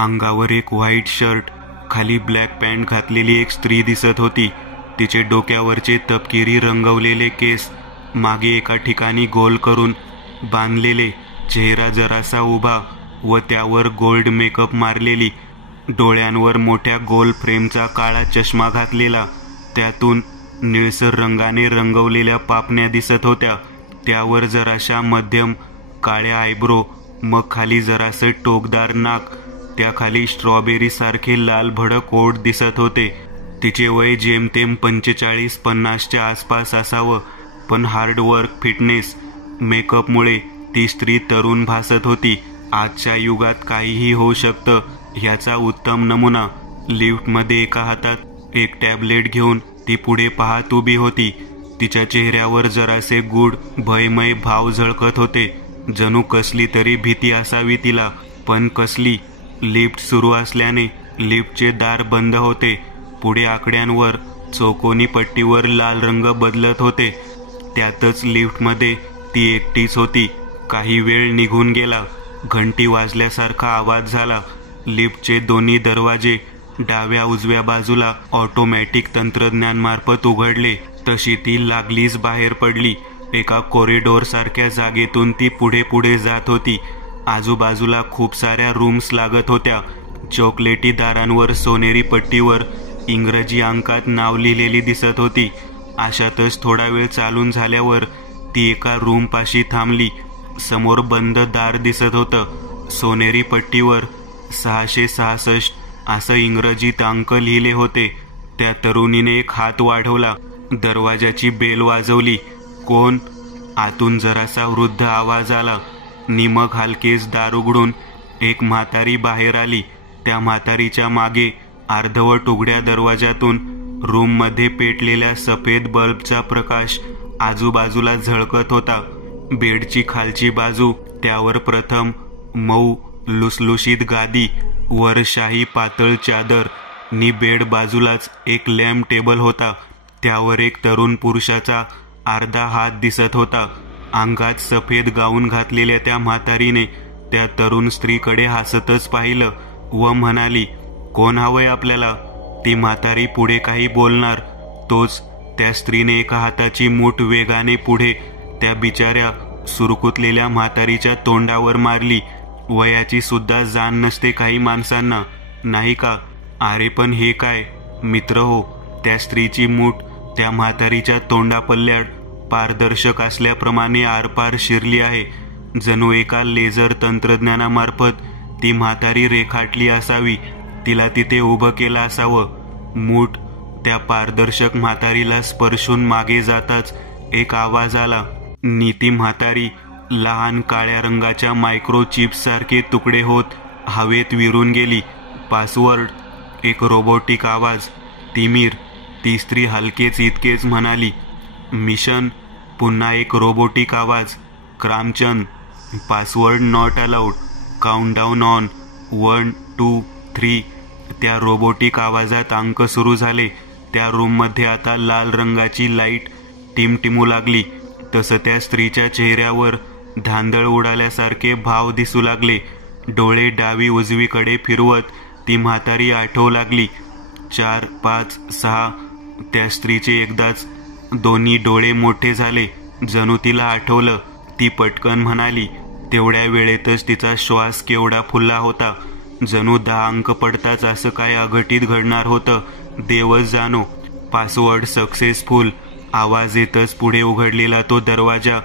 अंगावर एक white shirt, खाली ब्लॅक पॅन्ट घातलेली एक स्त्री दिसत होती. तिचे डोक्यावरचे तपकिरी रंगवलेले केस मागे एका ठिकाणी गोल करून बांधलेले, चेहरा जरासा उभा व त्यावर गोल्ड मेकअप मारलेली, डोळ्यांवर मोठ्या गोल फ्रेमचा काळा चष्मा घातलेला, त्यातून निळसर रंगाने रंगवलेल्या पापण्या दिसत होत्या. त्यावर जराशा मध्यम काळ्या आयब्रो, मग खाली जरासे टोकदार नाक, त्याखाली स्ट्रॉबेरी सारखे लाल भडक ओठ दिसत होते. तिचे वय जेमतेम 45-50च्या आसपास असावं, पण हार्डवर्क, फिटनेस, मेकअपमुळे ती स्त्री तरुण भासत होती. आजच्या युगात काहीही होऊ शकतं ह्याचा उत्तम नमुना. लिफ्टमध्ये एका हातात एक टॅबलेट घेऊन ती पुढे पाहत उभी होती. तिच्या चेहऱ्यावर जरासे गूढ भयमय भाव झळकत होते, जणू कसली तरी भीती असावी तिला. पण कसली? लिफ्ट सुरू असल्याने लिफ्टचे दार बंद होते. पुढे आकड्यांवर चौकोनी पट्टीवर लाल रंग बदलत होते. त्यातच लिफ्टमध्ये ती एकटीच होती. काही वेळ निघून गेला. घंटी वाजल्यासारखा आवाज झाला. लिफ्टचे दोन्ही दरवाजे डाव्या उजव्या बाजूला ऑटोमॅटिक तंत्रज्ञानामार्फत उघडले. तशी ती लागलीच बाहेर पडली. एका कॉरिडॉर सारख्या जागेतून ती पुढे पुढे जात होती. आजूबाजूला खूप साऱ्या रूम्स लागत होत्या. चॉकलेटी दारांवर सोनेरी पट्टीवर इंग्रजी अंकात नाव लिहिलेली दिसत होती. अशातच थोडा वेळ चालून झाल्यावर ती एका रूम पाशी थांबली. समोर बंद दार दिसत होतं. सोनेरी पट्टीवर 666 असं इंग्रजीत अंक लिहिले होते. त्या तरुणीने एक हात वाढवला. दरवाजाची बेल वाजवली. कोण? आतून जरासा वृद्ध आवाज आला. मग हलकेच दार उघडून एक म्हातारी बाहेर आली. त्या म्हातारीच्या मागे अर्धवट उघड्या दरवाजातून रूममध्ये पेटलेल्या सफेद बल्बचा प्रकाश आजूबाजूला झळकत होता. बेडची खालची बाजू, त्यावर प्रथम मऊ लुसलुशीत गादी, वर शाही पातळ चादर नि बेड बाजूलाच एक लॅम्प टेबल होता. त्यावर एक तरुण पुरुषाचा अर्धा हात दिसत होता. अंगात सफेद गाऊन घातलेल्या त्या म्हातारीने त्या तरुण स्त्रीकडे हसतच पाहिलं व म्हणाली, कोण हवंय आपल्याला? ती म्हातारी पुढे काही बोलणार तोच त्या स्त्रीने एका हाताची मूठ वेगाने पुढे त्या बिचाऱ्या सुरकुतलेल्या म्हातारीच्या तोंडावर मारली. वयाची सुद्धा जाण नसते काही माणसांना, नाही का? अरे पण हे काय मित्र हो? त्या स्त्रीची मूठ त्या म्हातारीच्या तोंडापल्ल्याड पारदर्शक असल्याप्रमाणे आरपार शिरली आहे. जणू एका लेझर तंत्रज्ञानामार्फत ती म्हातारी रेखाटली असावी. तिला तिथे उभं केलं असावं. मूठ त्या पारदर्शक म्हातारीला स्पर्शून मागे जाताच एक आवाज आला. ती म्हातारी लहान काळ्या रंगाच्या मायक्रोचिप्स सारखे तुकडे होत हवेत विरून गेली. पासवर्ड? एक रोबोटिक आवाज. तिमीर? ती स्त्री हलकेच इतकेच म्हणाली. मिशन? पुन्हा एक रोबोटिक आवाज. क्रामचंद? Password not allowed. Countdown on 1 2 3. त्या रोबोटिक आवाजात अंक सुरू झाले. त्या रूममध्ये आता लाल रंगाची लाईट टिमटिमू लागली. तसं त्या स्त्रीच्या चेहऱ्यावर धांदळ उडाल्यासारखे भाव दिसू लागले. डोळे डावी उजवीकडे फिरवत ती म्हातारी आठवू लागली. 4 5 6. त्या स्त्रीचे एकदाच दोन्ही डोळे मोठे झाले. जणू तिला आठवलं. ती पटकन म्हणाली. तेवढ्या वेळेतच तिचा श्वास केवढा फुलला होता. जणू 10 अंक पडताच असं काय अघटित घडणार होतं. देवच जाणो. Password successful. आवाज येतच पुढे उघडलेला तो दरवाजा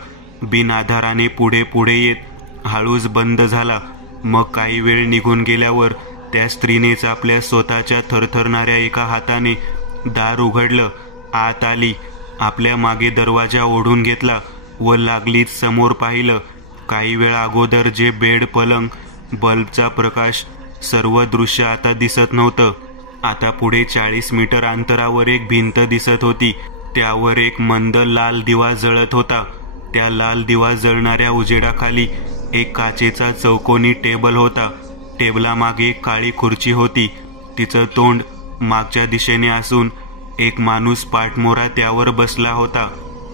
बिनआधाराने पुढे पुढे येत हळूच बंद झाला. मग काही वेळ निघून गेल्यावर त्या स्त्रीनेच आपल्या स्वतःच्या थरथरणाऱ्या एका हाताने दार उघडलं. आत आली. आपल्या मागे दरवाजा ओढून घेतला व लागलीच समोर पाहिलं. काही वेळ अगोदर जे बेड, पलंग, बल्बचा प्रकाश, सर्व दृश्य आता दिसत नव्हतं. आता पुढे 40 मीटर अंतरावर एक भिंत दिसत होती. त्यावर एक मंद लाल दिवा जळत होता. त्या लाल दिवा जळणाऱ्या उजेडाखाली एक काचेचा चौकोनी टेबल होता. टेबलामागे एक काळी खुर्ची होती. तिचं तोंड मागच्या दिशेने असून एक माणूस पाठमोरा त्यावर बसला होता.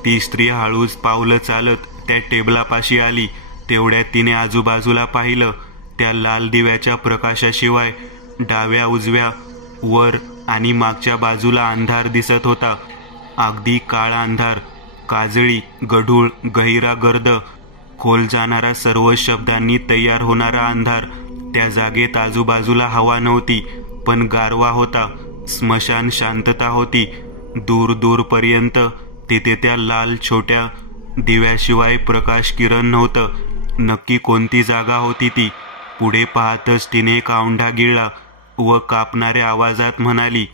ती स्त्री हळूच पावलं चालत त्या टेबलापाशी आली. तेवढ्यात तिने आजूबाजूला पाहिलं. त्या लाल दिव्याच्या प्रकाशाशिवाय डाव्या उजव्या वर आणि मागच्या बाजूला अंधार दिसत होता. अगदी काळा अंधार, काजळी, गढूळ, गहिरा गर्द, खोल जाणारा, सर्व शब्दांनी तयार होणारा अंधार. त्या जागेत आजूबाजूला हवा नव्हती, पण गारवा होता. स्मशान शांतता होती. दूर दूरपर्यंत तिथे त्या लाल छोट्या दिव्याशिवाय प्रकाश किरण नव्हतं. नक्की कोणती जागा होती ती? पुढे पाहतच तिने एक औंढा गिळला व कापणाऱ्या आवाजात म्हणाली,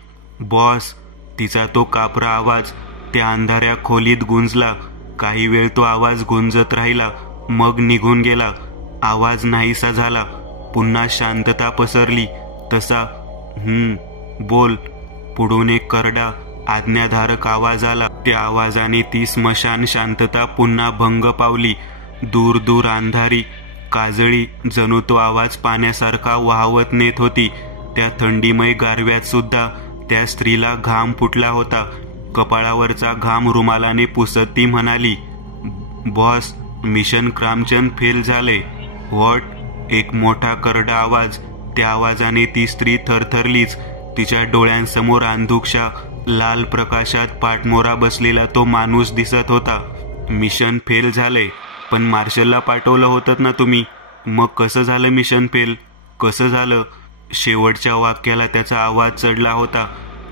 बॉस. तिचा तो कापरा आवाज त्या अंधाऱ्या खोलीत गुंजला. काही वेळ तो आवाज गुंजत राहिला, मग निघून गेला. आवाज नाहीसा झाला. पुन्हा शांतता पसरली. तसा बोल. पुढून एक करडा आज्ञाधारक आवाज आला. त्या आवाजाने ती स्मशान शांतता पुन्हा भंग पावली. दूर दूर अंधारी, काजळी, जणू तो आवाज पाण्यासारखा वाहवत नेत होती. त्या थंडीमय गारव्यात सुद्धा त्या स्त्रीला घाम फुटला होता. कपाळावरचा घाम रुमालाने पुसत ती म्हणाली, बॉस, मिशन क्रामचंद फेल झाले. व्हॉट? एक मोठा करडा आवाज. त्या आवाजाने ती स्त्री थरथरलीच. तिच्या डोळ्यांसमोर अंधुकशा लाल प्रकाशात पाठमोरा बसलेला तो माणूस दिसत होता. मिशन फेल झाले? पण मार्शलला पाठवलं होतं ना तुम्ही. मग कसं झालं मिशन फेल? कसं झालं? शेवटच्या वाक्याला त्याचा आवाज चढला होता.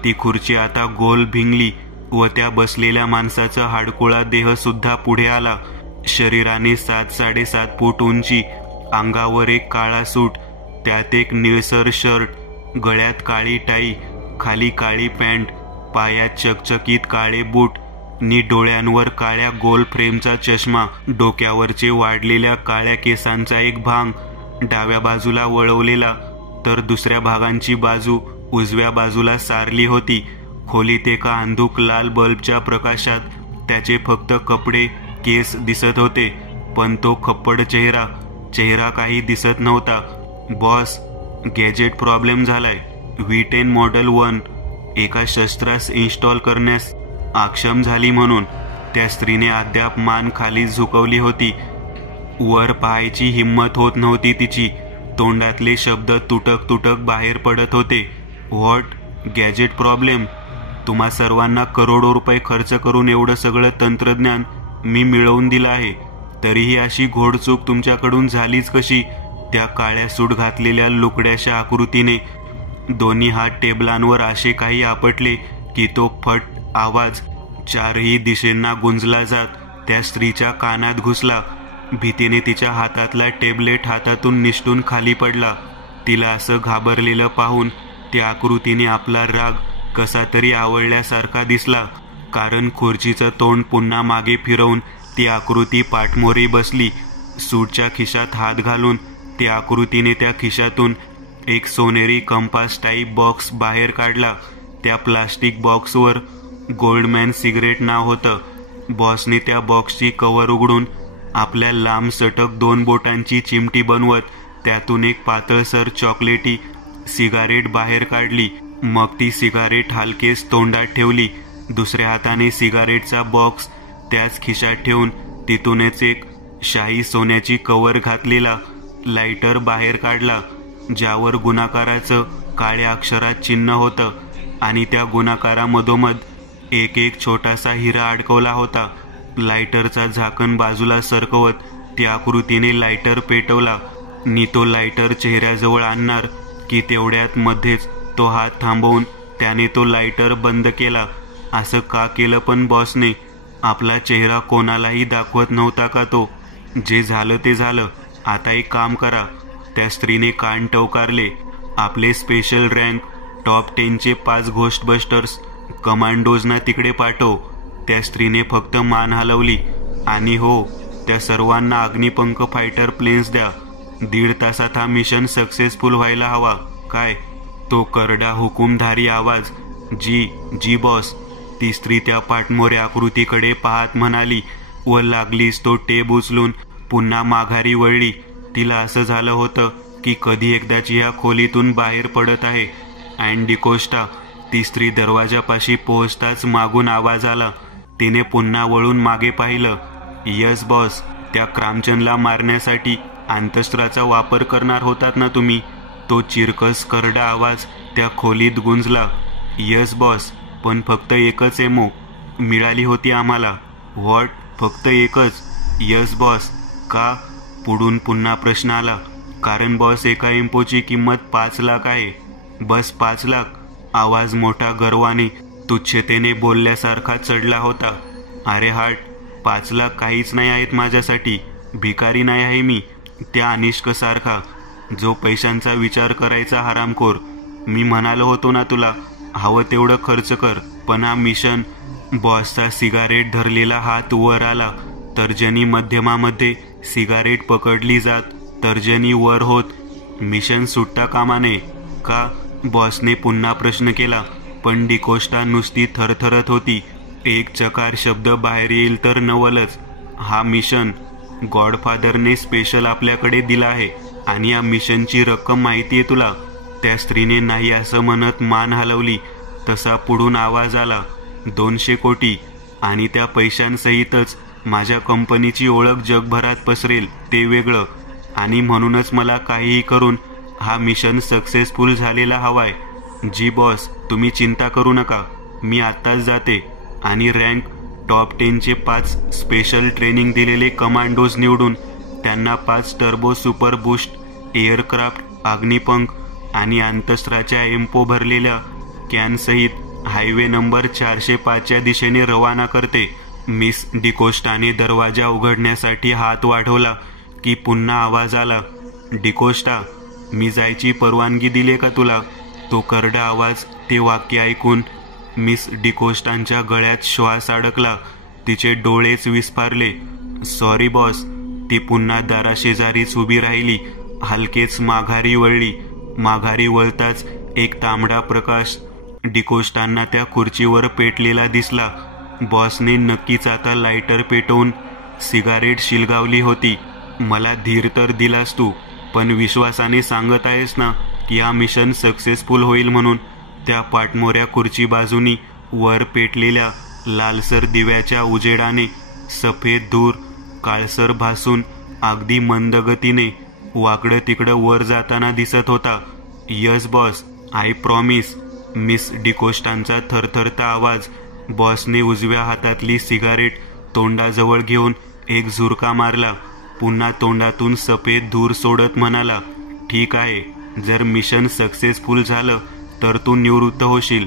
ती खुर्ची आता गोल भिंगली व त्या बसलेल्या माणसाचा हाडकुळा देह सुद्धा पुढे आला. शरीराने 7-7.5 फूट उंची, अंगावर एक काळा सूट, त्यात एक निळसर शर्ट, गळ्यात काळी टाई, खाली काळी पॅन्ट, पायात चकचकीत काळे बूट नी डोळ्यांवर काळ्या गोल फ्रेमचा चष्मा. डोक्यावरचे वाढलेल्या काळ्या केसांचा एक भाग डाव्या बाजूला वळवलेला, तर दुसऱ्या भागांची बाजू उजव्या बाजूला सारली होती. खोलीत एका अंधुक लाल बल्बच्या प्रकाशात त्याचे फक्त कपडे, केस दिसत होते, पण तो खप्पड चेहरा काही दिसत नव्हता. बॉस, गॅजेट प्रॉब्लेम झालाय. V10 मॉडेल 1 एका शस्त्रास इन्स्टॉल करण्यास अक्षम झाली म्हणून. त्या स्त्रीने अद्याप मान खाली झुकवली होती. वर पाहायची हिम्मत होत नव्हती तिची. तोंडातले शब्द तुटक तुटक बाहेर पडत होते. व्हॉट? Gadget problem? तुम्हा सर्वांना करोडो रुपये खर्च करून एवढं सगळं तंत्रज्ञान मी मिळवून दिलं आहे, तरीही अशी घोडचूक तुमच्याकडून झालीच कशी? त्या काळ्या सूट घातलेल्या लुकड्याशा आकृतीने दोन्ही हात टेबलांवर असे काही आपटले की तो फट आवाज 4ही दिशेंना गुंजला जात त्या स्त्रीच्या कानात घुसला. भीतीने तिच्या हातातला टेबलेट हातातून निसटून खाली पडला. तिला असं घाबरलेलं पाहून त्या आकृतीने आपला राग कसा तरी आवळल्यासारखा दिसला. कारण खुर्चीचं तोंड पुन्हा मागे फिरवून ती आकृती पाठमोरी बसली. सूटच्या खिशात हात घालून त्या आकृतीने त्या खिशातून एक सोनेरी कंपास टाईप बॉक्स बाहेर काढला. त्या प्लास्टिक बॉक्सवर गोल्डमॅन सिगरेट नाव होतं. बॉसने त्या बॉक्सची कव्हर उघडून आपल्या लांब सटक 2 बोटांची चिमटी बनवत त्यातून एक पातळसर चॉकलेटी सिगारेट बाहेर काढली. मग ती सिगारेट हलकेच तोंडात ठेवली. दुसऱ्या हाताने सिगारेटचा बॉक्स त्याच खिशात ठेवून तिथूनच एक शाही सोन्याची कव्हर घातलेला लायटर बाहेर काढला, ज्यावर गुणाकाराचं काळ्या अक्षरात चिन्ह होतं आणि त्या गुणाकारामधोमध एक छोटासा हिरा अडकवला होता. लायटरचा झाकण बाजूला सरकवत त्या आकृतीने लायटर पेटवला. नी तो लायटर चेहऱ्याजवळ आणणार की तेवढ्यात मध्येच तो हात थांबवून त्याने तो लायटर बंद केला. असं का केलं पण बॉसने? आपला चेहरा कोणालाही दाखवत नव्हता का तो? जे झालं ते झालं. आता एक काम करा. त्या स्त्रीने कान टवकारले. आपले स्पेशल रँक टॉप 10चे 5 घोस्टबस्टर्स कमांडोजना तिकडे पाठव. त्या स्त्रीने फक्त मान हलवली. आणि हो, त्या सर्वांना अग्निपंख फायटर प्लेन्स द्या. 1.5 तासात हा मिशन सक्सेसफुल व्हायला हवा. काय? तो करडा हुकुमधारी आवाज. जी बॉस. ती स्त्री त्या पाठमोऱ्या आकृतीकडे पाहत म्हणाली व लागलीच तो टेप उचलून पुन्हा माघारी वळली. तिला असं झालं होतं की कधी एकदाची ह्या खोलीतून बाहेर पडत आहे. अँड डिकोस्टा. ती स्त्री दरवाजापाशी पोहोचताच मागून आवाज आला. तिने पुन्हा वळून मागे पाहिलं. Yes boss. त्या क्रामचंदला मारण्यासाठी अंतस्त्राचा वापर करणार होतात ना तुम्ही? तो चिरकस करडा आवाज त्या खोलीत गुंजला. यस बॉस, पण फक्त एकच एमओ मिळाली होती आम्हाला. व्हॉट? फक्त एकच? Yes boss. का? पुढून पुन्हा प्रश्न आला. कारण बॉस, एका एम्पोची किंमत 5 लाख आहे. बस 5 लाख? आवाज मोठा गर्वाने तुच्छतेने बोलल्यासारखा चढला होता. अरे हाट, 5 लाख काहीच नाही आहेत माझ्यासाठी. भिकारी नाही आहे मी, त्या अनिष्कसारखा जो पैशांचा विचार करायचा हरामखोर. मी म्हणालो होतो ना तुला, हवं तेवढं खर्च कर, पण हा मिशन. बॉसचा सिगारेट धरलेला हात वर आला. तर्जनी मध्यमामध्ये सिगारेट पकडली जात तर्जनी वर होत. मिशन सुटता कामा नये का? बॉसने पुन्हा प्रश्न केला. पण डिकोस्टा नुसती थरथरत होती. एक चकार शब्द बाहेर येईल तर नवलच. हा मिशन गॉडफादरने स्पेशल आपल्याकडे दिला आहे आणि या मिशनची रक्कम माहितीये तुला? त्या स्त्रीने नाही असं म्हणत मान हलवली. तसा पुढून आवाज आला. 200 कोटी. आणि त्या पैशांसहितच माझ्या कंपनीची ओळख जगभरात पसरेल, ते वेगळं. आणि म्हणूनच मला काहीही करून हा मिशन सक्सेसफुल झालेला हवाय. जी बॉस, तुम्ही चिंता करू नका. मी आत्ताच जाते आणि रँक टॉप 10चे 5 स्पेशल ट्रेनिंग दिलेले कमांडोज निवडून त्यांना 5 turbo super boost aircraft, Agnipankh आणि अंतस्त्राच्या एम्पो भरलेल्या कॅनसहित हायवे नंबर 405च्या दिशेने रवाना करते. मिस डिकोस्टाने दरवाजा उघडण्यासाठी हात वाढवला की पुन्हा आवाज आला. डिकोस्टा, मी जायची परवानगी दिली का तुला? तो करडा आवाज. ते वाक्य ऐकून मिस डिकोस्टांच्या गळ्यात श्वास अडकला. तिचे डोळेच विस्फारले. Sorry boss. ती पुन्हा दाराशेजारीच उभी राहिली. हलकेच माघारी वळली. माघारी वळताच एक तांबडा प्रकाश डिकोस्टांना त्या खुर्चीवर पेटलेला दिसला. बॉसने नक्कीच आता लायटर पेटवून सिगारेट शिलगावली होती. मला धीर तर दिलास तू, पण विश्वासाने सांगत आहेस ना की हा मिशन सक्सेसफुल होईल म्हणून? त्या पाठमोऱ्या खुर्ची बाजूनी वर पेटलेल्या लालसर दिव्याच्या उजेडाने सफेद धूर काळसर भासून अगदी मंद गतीने वाकडं तिकडं वर जाताना दिसत होता. Yes boss, I promise. Miss डिकोस्टांचा थरथरता आवाज. बॉसने उजव्या हातातली सिगारेट तोंडाजवळ घेऊन एक झुरका मारला. पुन्हा तोंडातून सफेद धूर सोडत म्हणाला, ठीक आहे. जर मिशन सक्सेसफुल झालं तर तू निवृत्त होशील,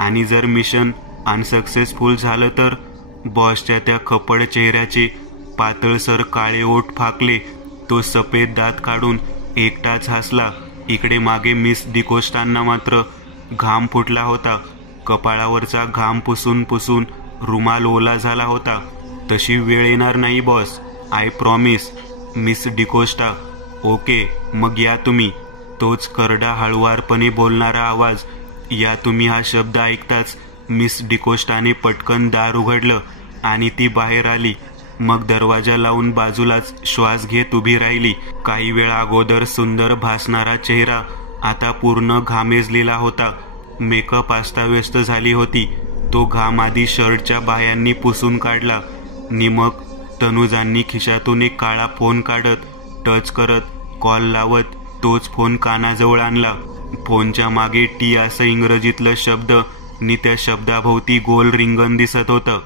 आणि जर मिशन अनसक्सेसफुल झालं तर? बॉसच्या त्या खपड चेहऱ्याचे पातळसर काळे ओठ फाकले. तो सफेद दात काढून एकटाच हसला. इकडे मागे मिस डिकोस्टांना मात्र घाम फुटला होता. कपाळावरचा घाम पुसून पुसून रुमाल ओला झाला होता. तशी वेळ येणार नाही boss, I promise. Miss D'Costa. Okay, मग या तुम्ही. तोच करडा हळुवारपणे बोलणारा आवाज. या तुम्ही हा शब्द ऐकताच मिस डिकोस्टाने पटकन दार उघडलं आणि ती बाहेर आली. मग दरवाजा लावून बाजूलाच श्वास घेत उभी राहिली. काही वेळ अगोदर सुंदर भासणारा चेहरा आता पूर्ण घामेजलेला होता. मेकअप अस्ताव्यस्त झाली होती. तो घाम आधी शर्टच्या बाह्यांनी पुसून काढला. निमक तनुजांनी खिशातून एक काळा फोन काढत, टच करत, कॉल लावत तोच फोन कानाजवळ आणला. फोनच्या मागे टी असं इंग्रजीतलं शब्द नि त्या शब्दाभोवती गोल रिंगण दिसत होतं.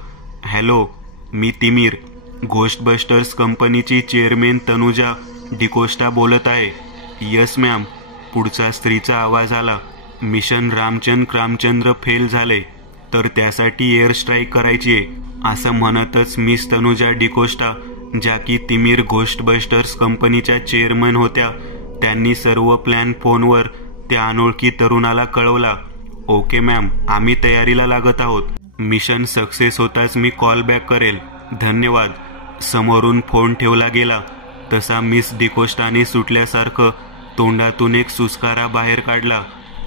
हॅलो, मी तिमीर, घोस्टबस्टर्स कंपनीची चेअरमॅन तनुजा डिकोस्टा बोलत आहे. Yes ma'am. पुढचा स्त्रीचा आवाज आला. मिशन रामचंद्र फेल झाले, तर त्यासाठी एअर स्ट्राईक करायची आहे. असं म्हणतच मिस तनुजा डिकोस्टा, ज्या की तिमीर घोस्टबस्टर्स कंपनीच्या चेअरमन होत्या, त्यांनी सर्व प्लॅन फोनवर त्या अनोळखी तरुणाला कळवला. ओके मॅम, आम्ही तयारीला लागत आहोत. मिशन सक्सेस होताच मी कॉल बॅक करेल. धन्यवाद. समोरून फोन ठेवला गेला. तसा मिस डिकोस्टाने सुटल्यासारखं तोंडातून एक सुस्कारा बाहेर काढला.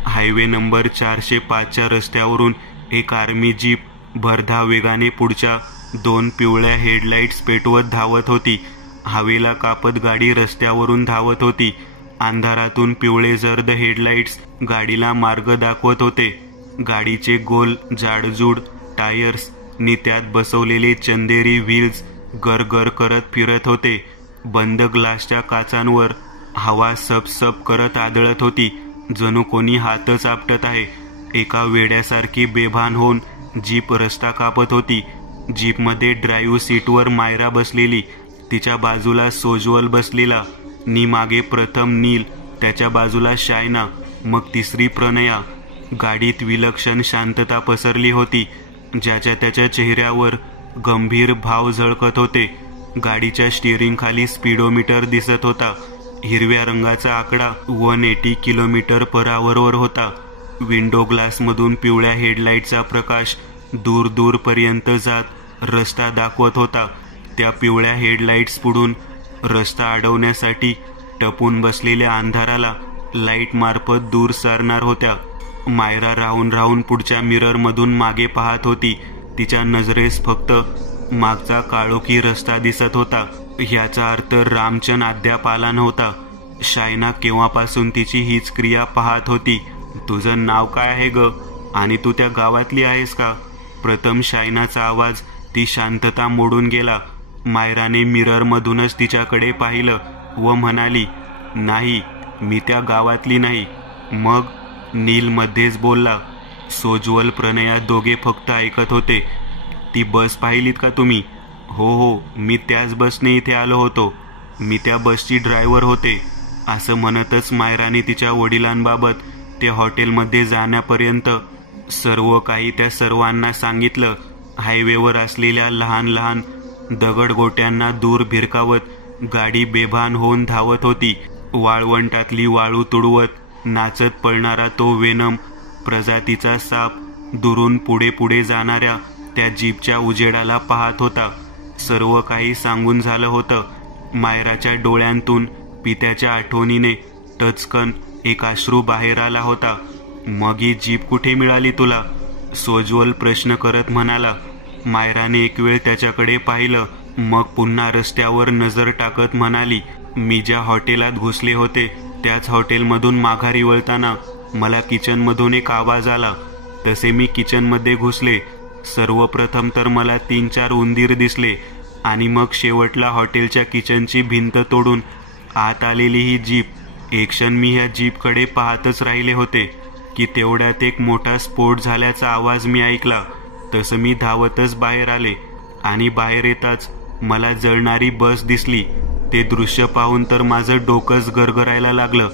हायवे नंबर 405च्या रस्त्यावरून एक आर्मी जीप भरधाव वेगाने पुढच्या 2 पिवळ्या हेडलाईट्स पेटवत धावत होती. हवेला कापत गाडी रस्त्यावरून धावत होती. अंधारातून पिवळे जर्द हेडलाईट्स गाडीला मार्ग दाखवत होते. गाडीचे गोल जाडजूड टायर्स नि त्यात बसवलेले चंदेरी व्हील्स गरगर करत फिरत होते. बंद ग्लासच्या काचांवर हवा सप करत आदळत होती, जणू कोणी हातच आपटत आहे. एका वेड्यासारखी बेभान होऊन जीप रस्ता कापत होती. जीपमध्ये ड्राईव्ह सीटवर मायरा बसलेली, तिच्या बाजूला सोज्वल बसलेला, नी मागे प्रथम नील, त्याच्या बाजूला शायना, मग तिसरी प्रणया. गाडीत विलक्षण शांतता पसरली होती, ज्याच्या त्याच्या चेहऱ्यावर गंभीर भाव झळकत होते. गाडीच्या स्टिअरिंगखाली स्पीडोमीटर दिसत होता. हिरव्या रंगाचा आकडा 180 km/h होता. विंडो ग्लासमधून पिवळ्या हेडलाईटचा प्रकाश दूरपर्यंत जात रस्ता दाखवत होता. त्या पिवळ्या हेडलाईट्स पुढून रस्ता अडवण्यासाठी टपून बसलेल्या अंधाराला लाईट मार्फत दूर सारणार होत्या. मायरा राहून पुढच्या मिररमधून मागे पाहत होती. तिच्या नजरेस फक्त मागचा काळोखी रस्ता दिसत होता. ह्याचा अर्थ रामचंद अद्याप आला नव्हता. शायना केव्हापासून तिची हीच क्रिया पाहत होती. तुझं नाव काय आहे ग? आणि तू त्या गावातली आहेस का? प्रथम शायनाचा आवाज ती शांतता मोडून गेला. मायराने मिररमधूनच तिच्याकडे पाहिलं व म्हणाली, नाही, मी त्या गावातली नाही. मग? नील मध्येच बोलला. सोज्वल, प्रणया दोघे फक्त ऐकत होते. ती बस पाहिलीत का तुम्ही? हो, मी त्याच बसने इथे आलो होतो. मी त्या बसची ड्रायव्हर होते. असं म्हणतच मायराने तिच्या वडिलांबाबत ते हॉटेलमध्ये जाण्यापर्यंत सर्व काही त्या सर्वांना सांगितलं. हायवेवर असलेल्या लहान दगडगोट्यांना दूर भिरकावत गाडी बेभान होऊन धावत होती. वाळवंटातली वाळू तुडवत नाचत पळणारा तो वेनम प्रजातीचा साप दुरून पुढे जाणाऱ्या त्या जीपच्या उजेडाला पाहत होता. सर्व काही सांगून झालं होतं. मायराच्या डोळ्यांतून पित्याच्या आठवणीने टचकन एक अश्रू बाहेर आला होता. मग ही जीप कुठे मिळाली तुला? सोज्वल प्रश्न करत म्हणाला. मायराने एक वेळ त्याच्याकडे पाहिलं, मग पुन्हा रस्त्यावर नजर टाकत म्हणाली, मी ज्या हॉटेलात घुसले होते त्याच हॉटेलमधून माघारी वळताना मला किचनमधून एक आवाज आला. तसे मी किचनमध्ये घुसले. सर्वप्रथम तर मला 3-4 उंदीर दिसले आणि मग शेवटला हॉटेलच्या किचनची भिंत तोडून आत आलेली ही जीप. एक क्षण मी ह्या जीपकडे पाहतच राहिले होते की तेवढ्यात एक मोठा स्फोट झाल्याचा आवाज मी ऐकला. तसं मी धावतच बाहेर आले आणि बाहेर येताच मला जळणारी बस दिसली. ते दृश्य पाहून तर माझं डोकंच गरगरायला लागलं.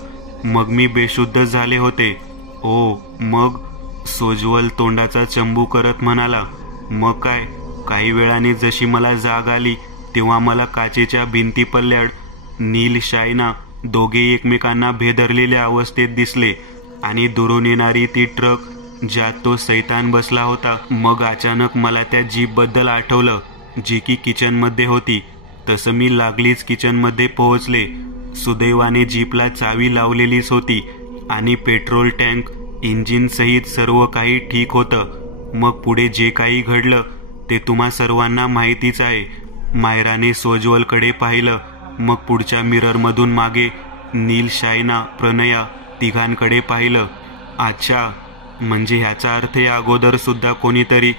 मग मी बेशुद्ध झाले होते. ओ मग? सोज्वल तोंडाचा चंबू करत म्हणाला. मग काय? काही वेळाने जशी मला जाग आली तेव्हा मला काचेच्या भिंतीपल्ल्याड नील, शायना दोघे एकमेकांना भेदरलेल्या अवस्थेत दिसले आणि दुरून येणारी ती ट्रक ज्यात तो सैतान बसला होता. मग अचानक मला त्या जीपबद्दल आठवलं, जी की किचनमध्ये होती. तसं मी लागलीच किचनमध्ये पोहोचले. सुदैवाने जीपला चावी लावलेलीच होती आणि पेट्रोल टँक, इंजिन सहित सर्व काही ठीक होतं. मग पुढे जे काही घडलं ते तुम्हा सर्वांना माहितीच आहे. मायराने सोज्वलकडे पाहिलं, मग पुढच्या मिररमधून मागे नील, शायना, प्रणया तिघांकडे पाहिलं. अच्छा, म्हणजे ह्याचा अर्थ या अगोदर सुद्धा कोणीतरी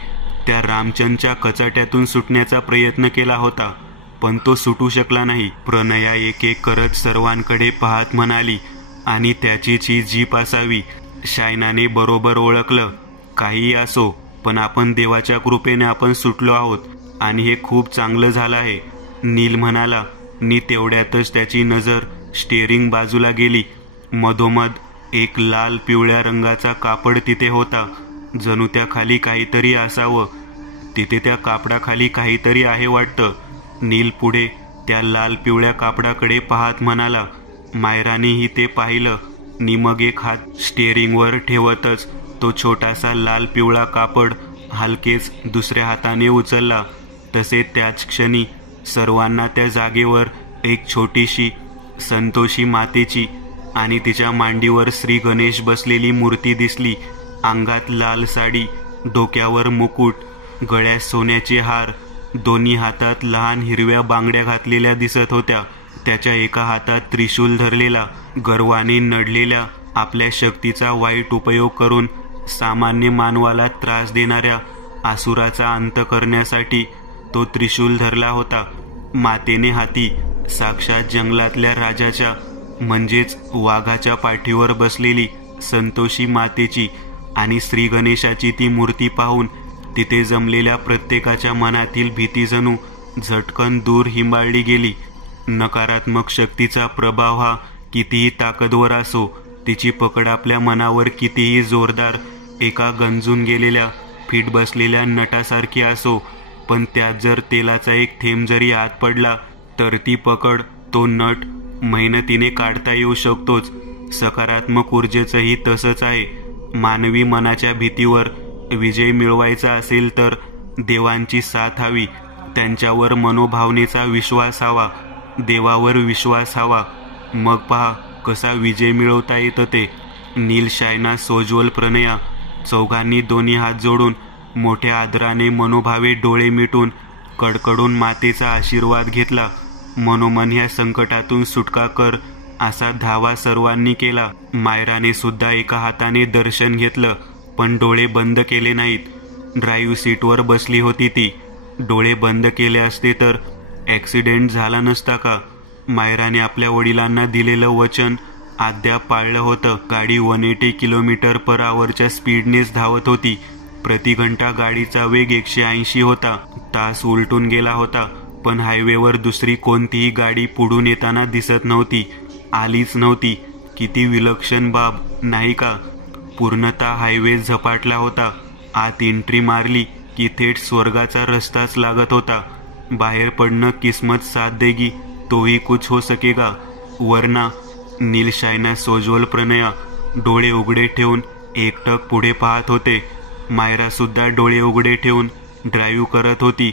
त्या रामचंदच्या कचाट्यातून सुटण्याचा प्रयत्न केला होता, पण तो सुटू शकला नाही. प्रणया एक करत सर्वांकडे पाहत म्हणाली, आणि त्याचीच ही जीप असावी. शायनाने बरोबर ओळखलं. काहीही असो, पण आपण देवाच्या कृपेने आपण सुटलो आहोत आणि हे खूप चांगलं झालं आहे, नील म्हणाला. नी तेवढ्यातच त्याची नजर स्टिअरिंग बाजूला गेली. मधोमध एक लाल पिवळ्या रंगाचा कापड तिथे होता. जणू त्या खाली काहीतरी असावं. तिथे त्या कापडाखाली काहीतरी आहे वाटतं. नील पुढे त्या लाल पिवळ्या कापडाकडे पाहत म्हणाला. मायरानेही ते पाहिलं. नी मग एक हात स्टिअरिंगवर ठेवतच तो छोटासा लाल पिवळा कापड हलकेच दुसऱ्या हाताने उचलला. तसे त्याच क्षणी सर्वांना त्या जागेवर एक छोटीशी संतोषी मातेची आणि तिच्या मांडीवर श्री गणेश बसलेली मूर्ती दिसली. अंगात लाल साडी, डोक्यावर मुकुट, गळ्यात सोन्याचे हार, दोन्ही हातात लहान हिरव्या बांगड्या घातलेल्या दिसत होत्या. त्याच्या एका हातात त्रिशूल धरलेला. गर्वाने नडलेल्या आपल्या शक्तीचा वाईट उपयोग करून सामान्य मानवाला त्रास देणाऱ्या असुराचा अंत करण्यासाठी तो त्रिशूल धरला होता. मातेने हाती साक्षात जंगलातल्या राजाच्या म्हणजेच वाघाच्या पाठीवर बसलेली संतोषी मातेची आणि श्री गणेशाची ती मूर्ती पाहून तिथे जमलेल्या प्रत्येकाच्या मनातील भीती जणू झटकन दूर हिंबाळली गेली. नकारात्मक शक्तीचा प्रभाव हा कितीही ताकदवर असो, तिची पकड आपल्या मनावर कितीही जोरदार, एका गंजून गेलेल्या फिट बसलेल्या नटासारखी असो, पण त्यात जर तेलाचा एक थेंब जरी आत पडला तर ती पकड, तो नट मेहनतीने काढता येऊ शकतोच. सकारात्मक ऊर्जेचंही तसंच आहे. मानवी मनाच्या भीतीवर विजय मिळवायचा असेल तर देवांची साथ हवी, त्यांच्यावर मनोभावनेचा विश्वास हवा, देवावर विश्वास हवा. मग पहा कसा विजय मिळवता येतं ते. नील, शायना, सोज्वल, प्रणया चौघांनी दोन्ही हात जोडून मोठ्या आदराने मनोभावे डोळे मिटून कडकडून मातेचा आशीर्वाद घेतला. मनोमन ह्या संकटातून सुटका कर असा धावा सर्वांनी केला. मायराने सुद्धा एका हाताने दर्शन घेतलं, पण डोळे बंद केले नाहीत. ड्राईव्ह सीटवर बसली होती ती. डोळे बंद केले असते तर ॲक्सिडेंट झाला नसता का? मायराने आपल्या वडिलांना दिलेलं वचन अद्याप पाळलं होतं. गाडी 180 km/hच्या स्पीडनेच धावत होती. प्रतिघंटा गाडीचा वेग 180 होता. तास उलटून गेला होता, पण हायवेवर दुसरी कोणतीही गाडी पुढून येताना दिसत नव्हती, आलीच नव्हती. किती विलक्षण बाब नाही का? पूर्णतः हायवे झपाटला होता. आत एंट्री मारली की थेट स्वर्गाचा रस्ताच लागत होता. बाहेर पडणं किस्मत साथ देगी तोही कुछ हो सकेगा वरना. नील, शायना, सोज्वल, प्रणया डोळे उघडे ठेवून एकटक पुढे पाहत होते. मायरा सुद्धा डोळे उघडे ठेवून ड्राईव्ह करत होती.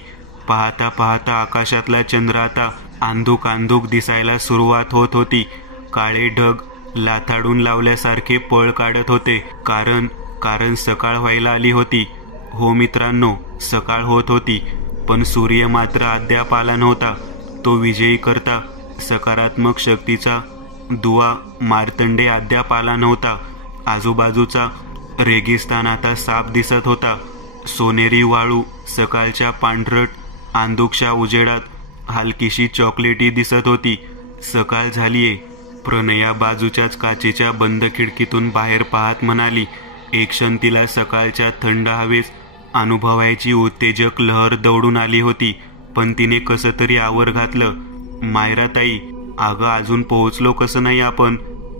पाहता पाहता आकाशातला चंद्र आता आंधूक आंधूक दिसायला सुरुवात होत होती. काळे ढग लाथाडून लावल्यासारखे पळ काढत होते. कारण सकाळ व्हायला आली होती. हो मित्रांनो, सकाळ होत होती, पण सूर्य मात्र अद्याप आला नव्हता. तो विजयी करता सकारात्मक शक्तीचा दुवा मार्तंडे अद्याप आला नव्हता. आजूबाजूचा रेगिस्तान आता साफ दिसत होता. सोनेरी वाळू सकाळच्या पांढरट आंधुकशा उजेडात हलकीशी चॉकलेटी दिसत होती. सकाळ झालीये. प्रणया बाजूच्याच काचेच्या बंद खिडकीतून बाहेर पाहत म्हणाली. एक क्षण तिला सकाळच्या थंड हवेस अनुभवायची उत्तेजक लहर दौडून आली होती, पण तिने कसं तरी आवर घातलं. मायरा ताई, अगं अजून पोहोचलो कसं नाही आपण?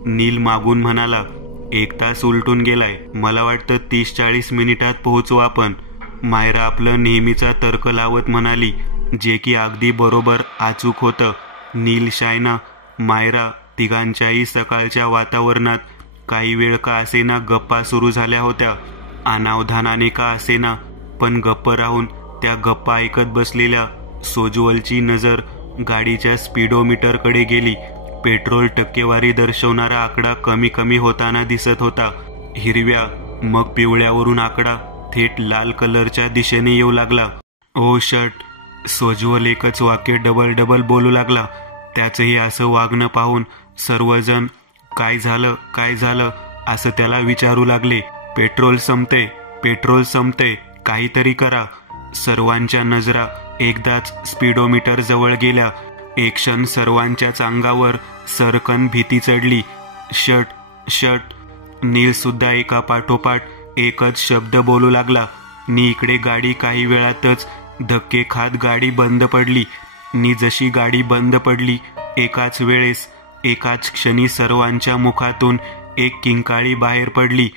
नील मागून म्हणाला. 1 तास उलटून गेलाय, मला वाटतं 30-40 मिनिटात पोहोचू आपण. मायरा आपलं नेहमीचा तर्क लावत म्हणाली, जे की अगदी बरोबर अचूक होतं. नील, शायना, मायरा तिघांच्याही सकाळच्या वातावरणात काही वेळ का असेना गप्पा सुरू झाल्या होत्या. अनावधानाने का असेना, पण गप्प राहून त्या गप्पा ऐकत बसलेल्या सोज्वलची नजर गाडीच्या स्पीडोमीटरकडे गेली. पेट्रोल टक्केवारी दर्शवणारा आकडा कमी कमी होताना दिसत होता. हिरव्या मग पिवळ्यावरून आकडा थेट लाल कलरच्या दिशेने येऊ लागला. ओ शट! सोज्वल एकच वाक्य डबल बोलू लागला. त्याचंही असं वागणं पाहून सर्वजण काय झालं असं त्याला विचारू लागले. पेट्रोल संपते, काहीतरी करा. सर्वांच्या नजरा एकदाच स्पीडोमीटर जवळ गेल्या. एक क्षण सर्वांच्याच अंगावर सरकन भीती चढली. शट! नील सुद्धा एका पाठोपाठ एकच शब्द बोलू लागला. नी इकडे गाडी काही वेळातच धक्के खात गाडी बंद पडली. नी जशी गाडी बंद पडली, एकाच वेळेस एकाच क्षणी सर्वांच्या मुखातून एक किंकाळी बाहेर पडली,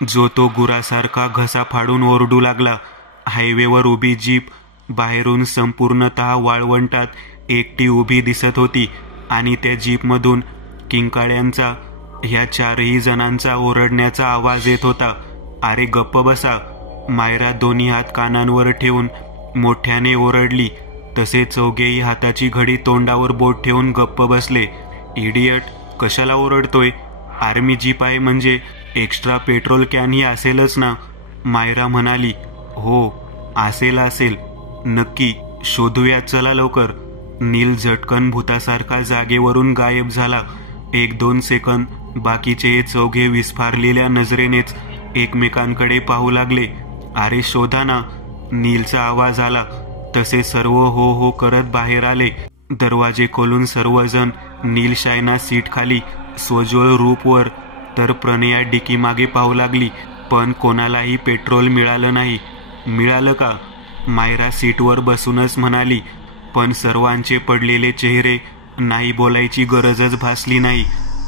जो तो गुरासारखा घसा फाडून ओरडू लागला. हायवेवर उभी जीप बाहेरून संपूर्णतः वाळवंटात एकटी उभी दिसत होती आणि त्या जीपमधून किंकाळ्यांचा, ह्या 4ही जणांचा ओरडण्याचा आवाज येत होता. अरे गप्प बसा! मायरा दोन्ही हात कानांवर ठेवून मोठ्याने ओरडली. तसे चौघेही हाताची घडी तोंडावर बोट ठेवून गप्प बसले. इडियट, कशाला ओरडतोय? आर्मी जीप आहे म्हणजे एक्स्ट्रा पेट्रोल कॅन ही असेलच ना? मायरा म्हणाली. हो, असेल. नक्की शोधूया, चला लवकर. नील झटकन भूतासारखा जागेवरून गायब झाला. 1-2 सेकंद बाकीचे हे चौघे विस्फारलेल्या नजरेनेच एकमेकांकडे पाहू लागले. अरे शोधा ना! नीलचा आवाज आला. तसे सर्व हो करत बाहेर आले. दरवाजे खोलून सर्वजण, नील शायना सीट खाली, सोज्वळ रूपवर, तर प्रणया डिकी मागे पाहू लागली. पण कोणालाही पेट्रोल मिळालं नाही. मिळालं का? मायरा सीटवर बसूनच म्हणाली. पण सर्वांचे पडलेले चेहरे, नाही बोलायची गरजच भासली नाही.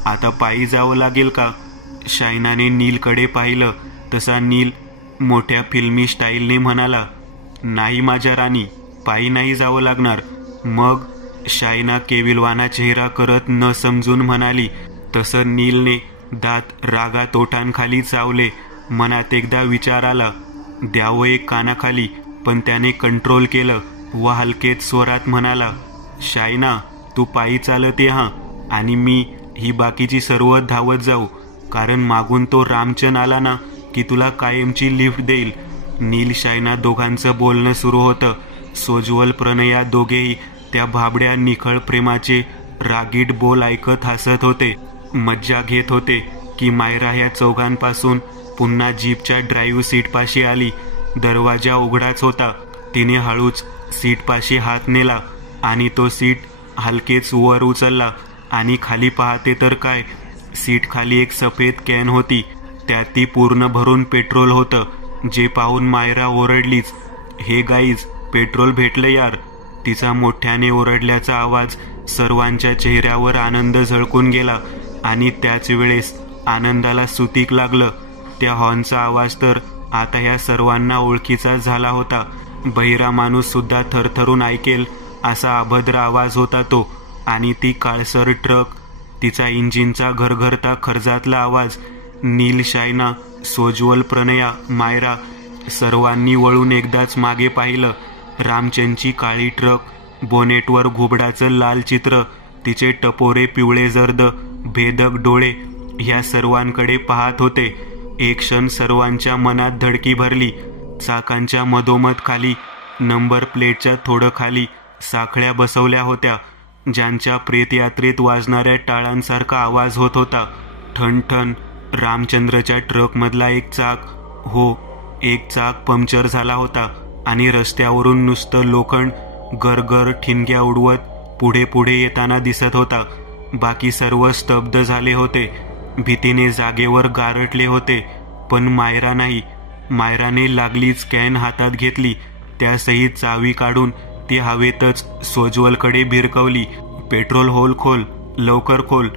आता पायी जावं लागेल का? शायनाने नीलकडे पाहिलं. तसा नील मोठ्या फिल्मी स्टाईलने म्हणाला, नाही माझ्या राणी, पायी नाही जावं लागणार. मग? शायना केविलवाना चेहरा करत न समजून म्हणाली. तसं नीलने दात रागात ओठांखाली चावले. मनात एकदा विचार आला, द्यावं एक कानाखाली, पण त्याने कंट्रोल केलं व हलकेच स्वरात म्हणाला, शायना, तू पायी चालत ये हां, आणि मी ही बाकीची सर्व धावत जाऊ, कारण मागून तो रामचंद आला ना की तुला कायमची लिफ्ट देईल. नील शायना दोघांचं बोलणं सुरू होतं. सोज्वल प्रणया दोघेही त्या भाबड्या निखळ प्रेमाचे रागीट बोल ऐकत हसत होते. मज्जा घेत होते की मायरा ह्या चौघांपासून पुन्हा जीपच्या ड्राईव्ह सीटपाशी आली. दरवाजा उघडाच होता. तिने हळूच सीटपाशी हात नेला आणि तो सीट हलकेच वर उचलला आणि खाली पाहते तर काय, सीट खाली एक सफेद कॅन होती. त्यात ती पूर्ण भरून पेट्रोल होतं. जे पाहून मायरा ओरडलीच, हे गाईज, पेट्रोल भेटलं यार. तिचा मोठ्याने ओरडल्याचा आवाज सर्वांच्या चेहऱ्यावर आनंद झळकून गेला आणि त्याच वेळेस आनंदाला सुतीक लागलं. त्या हॉर्नचा आवाज तर आता ह्या सर्वांना ओळखीचा झाला होता. बहिरा माणूस सुद्धा थरथरून ऐकेल असा अभद्र आवाज होता तो. आणि ती काळसर ट्रक, तिचा इंजिनचा घरघरता खर्जातला आवाज. नील शायना, सोज्वल प्रणया, मायरा सर्वांनी वळून एकदाच मागे पाहिलं. रामचंदची काळी ट्रक, बोनेटवर घुबडाचं लाल चित्र, तिचे टपोरे पिवळे जर्द भेदक डोळे ह्या सर्वांकडे पाहत होते. एक क्षण सर्वांच्या मनात धडकी भरली. चाकांच्या मधोमध खाली, नंबर प्लेटच्या थोडं खाली साखळ्या बसवल्या होत्या, ज्यांच्या प्रेतयात्रेत वाजणाऱ्या टाळांसारखा आवाज होत होता. ठणठण. रामचंद्रच्या ट्रकमधला एक चाक, हो, एक चाक पंक्चर झाला होता आणि रस्त्यावरून नुसतं लोखंड गरगर ठिणग्या उडवत पुढे पुढे येताना दिसत होता. बाकी सर्व स्तब्ध झाले होते. भीतीने जागेवर गारटले होते. पण मायरा नाही. मायराने लागलीच कॅन हातात घेतली. त्यासहित चावी काढून ती हवेतच सोज्वलकडे भिरकवली. पेट्रोल होल खोल, लवकर खोल.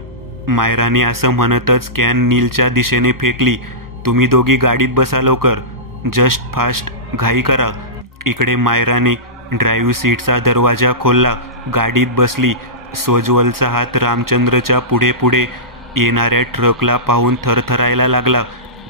मायराने असं म्हणतच कॅन नीलच्या दिशेने फेकली. तुम्ही दोघी गाडीत बसा लवकर, जस्ट फास्ट, घाई करा. इकडे मायराने ड्राईव्ह सीटचा दरवाजा खोलला. गाडीत बसली. सोज्वलचा हात रामचंद्रच्या पुढे पुढे येणाऱ्या ट्रकला पाहून थरथरायला लागला.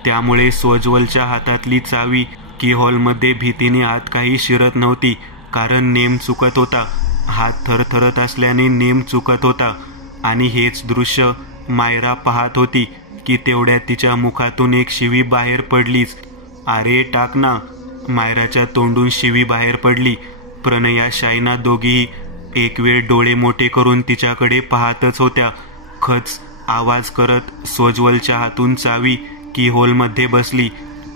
त्यामुळे सोज्वलच्या हातातली चावी की हॉलमध्ये भीतीने आत काही शिरत नव्हती, कारण नेम चुकत होता. हात थरथरत असल्याने नेम चुकत होता. आणि हेच दृश्य मायरा पाहत होती की तेवढ्यात तिच्या मुखातून एक शिवी बाहेर पडलीच. अरे टाक ना. मायराच्या तोंडून शिवी बाहेर पडली. प्रणया, शायना दोघीही एक वेळ डोळे मोठे करून तिच्याकडे पाहतच होत्या. खच आवाज करत सोज्वलच्या हातून चावी की होलमध्ये बसली.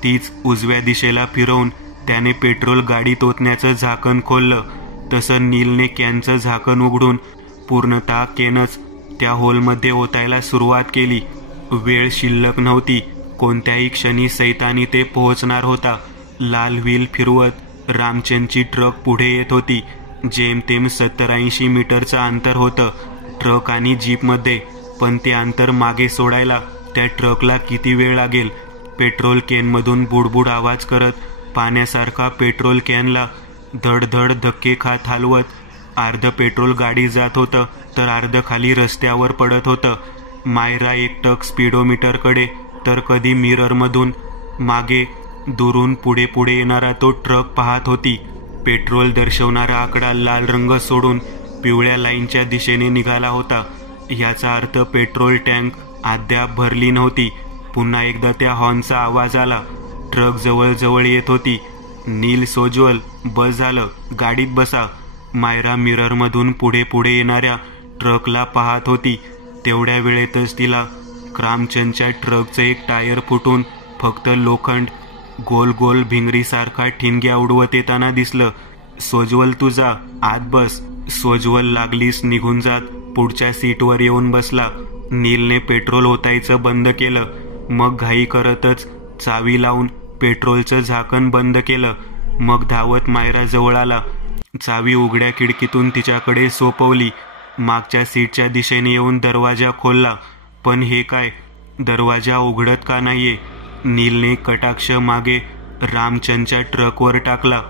तीच उजव्या दिशेला फिरवून त्याने पेट्रोल गाडीत ओतण्याचं झाकण खोललं. तसं नीलने कॅनचं झाकण उघडून पूर्णतः कॅनच त्या होलमध्ये ओतायला सुरुवात केली. वेळ शिल्लक नव्हती. कोणत्याही क्षणी सैतानी ते पोहोचणार होता. लाल व्हील फिरवत रामचंदची ट्रक पुढे येत होती. जेमतेम 70-80 मीटरचं अंतर होतं ट्रक आणि जीपमध्ये. पण ते अंतर मागे सोडायला त्या ट्रकला किती वेळ लागेल? पेट्रोल कॅनमधून बुडबुड आवाज करत पाण्यासारखा पेट्रोल कॅनला धडधड धक्के खात हलवत अर्ध पेट्रोल गाडी जात होतं, तर अर्ध खाली रस्त्यावर पडत होतं. मायरा एकटक स्पीडोमीटरकडे, तर कधी मिररमधून मागे दुरून पुढे पुढे येणारा तो ट्रक पाहत होती. पेट्रोल दर्शवणारा आकडा लाल रंग सोडून पिवळ्या लाईनच्या दिशेने निघाला होता. याचा अर्थ पेट्रोल टँक अद्याप भरली नव्हती. पुन्हा एकदा त्या हॉर्नचा आवाज आला. ट्रक जवळजवळ येत होती. नील, सोज्वल, बस झालं, गाडीत बसा. मायरा मिररमधून पुढे पुढे येणाऱ्या ट्रकला पाहत होती. तेवढ्या वेळेतच तिला रामचंदच्या ट्रकचं एक टायर फुटून फक्त लोखंड गोल गोल भिंगरीसारखा ठिणग्या उडवत येताना दिसलं. सोज्वल, तू जा, आत बस. सोज्वल लागलीस निघून जात पुढच्या सीटवर येऊन बसला. नीलने पेट्रोल ओतायचं बंद केलं. मग घाई करतच चावी लावून पेट्रोलचं झाकण बंद केलं. मग धावत मायरा जवळ आला. चावी उघड्या खिडकीतून तिच्याकडे सोपवली. मागच्या सीटच्या दिशेने येऊन दरवाजा खोलला. पण हे काय, दरवाजा उघडत का नाहीये? नीलने कटाक्ष मागे रामचंदच्या ट्रकवर टाकला.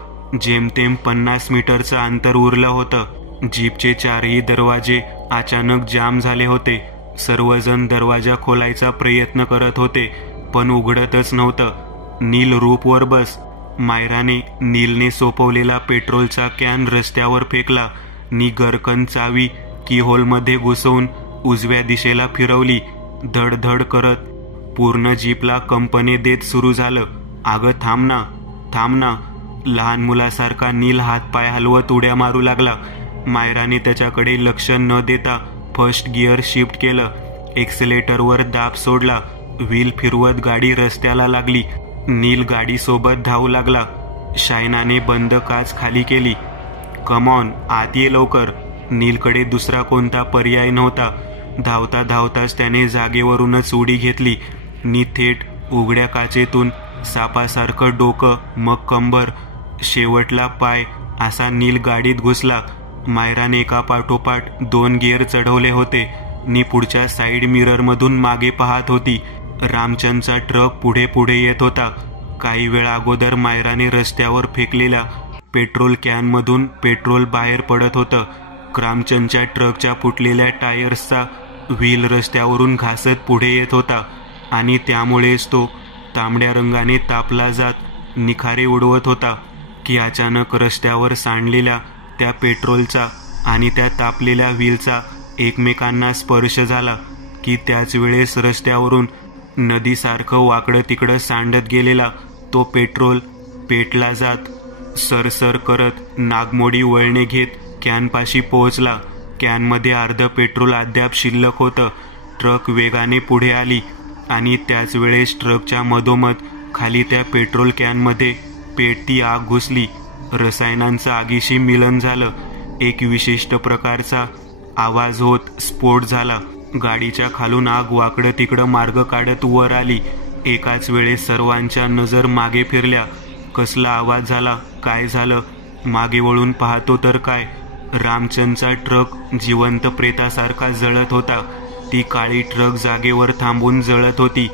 जेमतेम 50 मीटरचं अंतर उरलं होतं. जीपचे चारही दरवाजे अचानक जाम झाले होते. सर्वजण दरवाजा खोलायचा प्रयत्न करत होते, पण उघडतच नव्हतं. नील रूफवर बस. मायराने नीलने सोपवलेला पेट्रोलचा कॅन रस्त्यावर फेकला. नी गरकन चावी कीहोलमध्ये घुसवून उजव्या दिशेला फिरवली. धडधड करत पूर्ण जीपला कंपनी देत सुरू झालं. अगं थांब ना, थांब ना. लहान मुलासारखा नील हातपाय हलवत उड्या मारू लागला. मायराने त्याच्याकडे लक्ष न देता फर्स्ट गिअर शिफ्ट केलं. एक्सेलेटरवर दाब सोडला. व्हील फिरवत गाडी रस्त्याला लागली. नील गाडीसोबत धावू लागला. शायनाने बंद काच खाली केली. कमॉन, आत ये लवकर. नीलकडे दुसरा कोणता पर्याय नव्हता. धावता धावताच त्याने जागेवरूनच उडी घेतली. नी थेट उघड्या काचेतून सापासारखं डोकं, मग कंबर, शेवटला पाय असा नील गाडीत घुसला. मायराने एका पाठोपाठ 2 गिअर चढवले होते. नी पुढच्या साईड मिररमधून मागे पाहत होती. रामचंदचा ट्रक पुढे पुढे येत होता. काही वेळा अगोदर मायराने रस्त्यावर फेकलेल्या पेट्रोल कॅनमधून पेट्रोल बाहेर पडत होतं. रामचंदच्या ट्रकच्या फुटलेल्या टायर्सचा व्हील रस्त्यावरून घासत पुढे येत होता आणि त्यामुळेच तो तांबड्या रंगाने तापला जात निखारे उडवत होता की अचानक रस्त्यावर सांडलेल्या त्या पेट्रोलचा आणि त्या तापलेल्या व्हीलचा एकमेकांना स्पर्श झाला की त्याच वेळेस रस्त्यावरून नदीसारखं वाकडं तिकडं सांडत गेलेला तो पेट्रोल पेटला जात सरसर करत नागमोडी वळणे घेत कॅनपाशी पोहोचला. कॅनमध्ये अर्ध पेट्रोल अद्याप शिल्लक होतं. ट्रक वेगाने पुढे आली आणि त्याच वेळेस ट्रकच्या मधोमध खाली त्या पेट्रोल कॅनमध्ये पेटती आग घुसली. रसायनांचं आगीशी मिलन झालं. एक विशिष्ट प्रकारचा आवाज होत स्फोट झाला. गाडीच्या खालून आग वाकडं तिकडं मार्ग काढत वर आली. एकाच वेळेस सर्वांच्या नजर मागे फिरल्या. कसला आवाज झाला, काय झालं? मागे वळून पाहतो तर काय, रामचंदचा ट्रक जिवंत प्रेतासारखा जळत होता. ती काळी ट्रक जागेवर थांबून जळत होती.